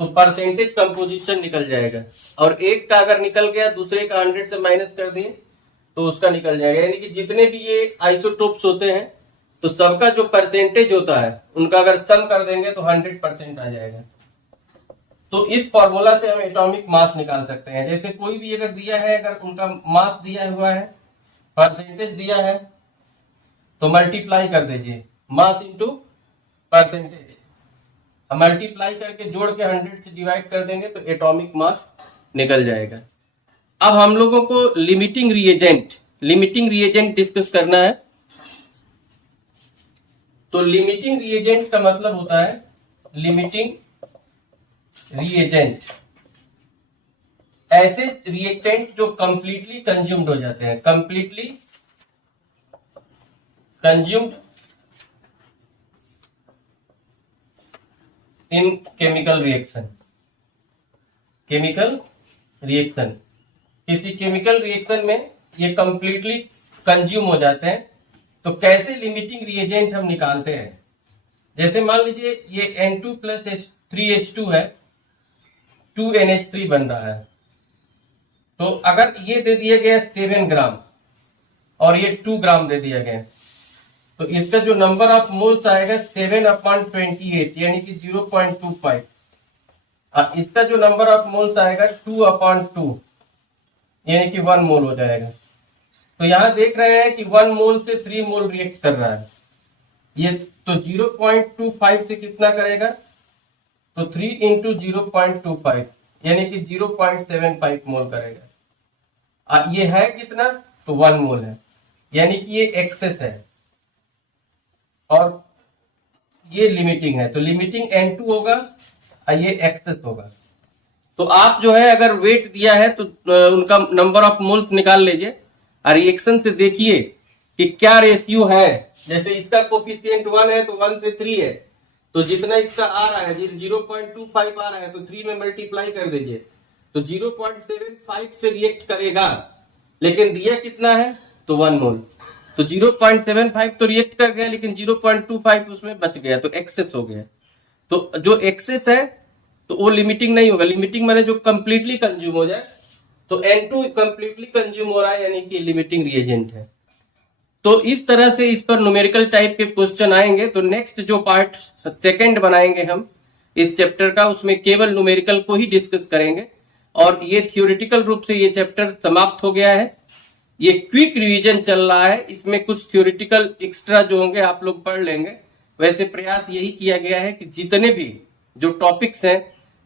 तो परसेंटेज कंपोजिशन निकल जाएगा, और एक का अगर निकल गया दूसरे का 100 से माइनस कर दिए तो उसका निकल जाएगा। यानी कि जितने भी ये आइसोटोप्स होते हैं तो सबका जो परसेंटेज होता है उनका अगर सम कर देंगे तो 100% आ जाएगा। तो इस फॉर्मूला से हम एटॉमिक मास निकाल सकते हैं। जैसे कोई भी अगर दिया है, अगर उनका मास दिया हुआ है, परसेंटेज दिया है, तो मल्टीप्लाई कर दीजिए मास इंटू परसेंटेज। मल्टीप्लाई करके जोड़ के 100 से डिवाइड कर देंगे तो एटॉमिक मास निकल जाएगा। अब हम लोगों को लिमिटिंग रिएजेंट डिस्कस करना है। तो लिमिटिंग रिएजेंट का मतलब होता है लिमिटिंग रिएजेंट ऐसे रिएक्टेंट जो कंप्लीटली कंज्यूम्ड हो जाते हैं, completely consumed in chemical reaction. किसी केमिकल रिएक्शन में ये कंप्लीटली कंज्यूम हो जाते हैं। तो कैसे लिमिटिंग रिएजेंट हम निकालते हैं? जैसे मान लीजिए ये N2 प्लस 3H2 है, 2NH3 बन रहा है। तो अगर ये दे दिया गया 7 ग्राम और ये 2 ग्राम दे दिया गया, तो इसका जो नंबर ऑफ मोल्स आएगा 7/28 यानी कि 0.25। इसका जो नंबर ऑफ मोल्स आएगा 2/2 यानी कि 1 मोल हो जाएगा। तो यहां देख रहे हैं कि 1 मोल से 3 मोल रिएक्ट कर रहा है। ये तो 0.25 से कितना करेगा? तो 3 इंटू 0.25 यानी कि 0.75 मोल करेगा। ये है कितना? तो 1 मोल है, यानी कि ये एक्सेस है और ये लिमिटिंग है। तो लिमिटिंग N2 होगा और ये एक्सेस होगा। तो आप जो है अगर वेट दिया है तो उनका नंबर ऑफ मोल्स निकाल लीजिए और रिएक्शन से देखिए कि क्या रेशियो है। जैसे इसका कोफिशिएंट 1 है तो 1 से 3 है, तो जितना इसका आ रहा है 0.25 आ रहा है तो 3 में मल्टीप्लाई कर दीजिए तो 0.75 से रिएक्ट करेगा। लेकिन दिया कितना है? तो 1 मोल। तो 0.75 तो रिएक्ट कर गया लेकिन 0.25 उसमें बच गया, तो एक्सेस हो गया। तो जो एक्सेस है तो वो लिमिटिंग नहीं होगा। लिमिटिंग माने जो कंप्लीटली कंज्यूम हो जाए। तो N2 कंप्लीटली कंज्यूम हो रहा है यानी कि लिमिटिंग रिएजेंट है। तो इस तरह से इस पर न्यूमेरिकल टाइप के क्वेश्चन आएंगे। तो नेक्स्ट जो पार्ट सेकंड बनाएंगे हम इस चैप्टर का, उसमें केवल न्यूमेरिकल को ही डिस्कस करेंगे। और ये थियोरिटिकल रूप से ये चैप्टर समाप्त हो गया है। ये क्विक रिवीजन चल रहा है, इसमें कुछ थियोरिटिकल एक्स्ट्रा जो होंगे आप लोग पढ़ लेंगे। वैसे प्रयास यही किया गया है कि जितने भी जो टॉपिक्स हैं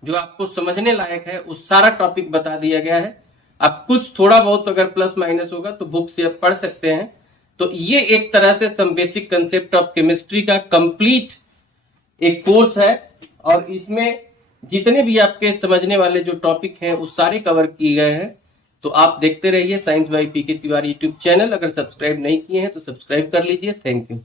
जो आपको समझने लायक है उस सारा टॉपिक बता दिया गया है। अब कुछ थोड़ा बहुत अगर प्लस माइनस होगा तो बुक से आप पढ़ सकते हैं। तो ये एक तरह से some basic concept of chemistry का कंप्लीट एक कोर्स है और इसमें जितने भी आपके समझने वाले जो टॉपिक हैं वो सारे कवर किए गए हैं। तो आप देखते रहिए science by PK Tiwari YouTube channel. अगर सब्सक्राइब नहीं किए हैं तो सब्सक्राइब कर लीजिए। Thank you.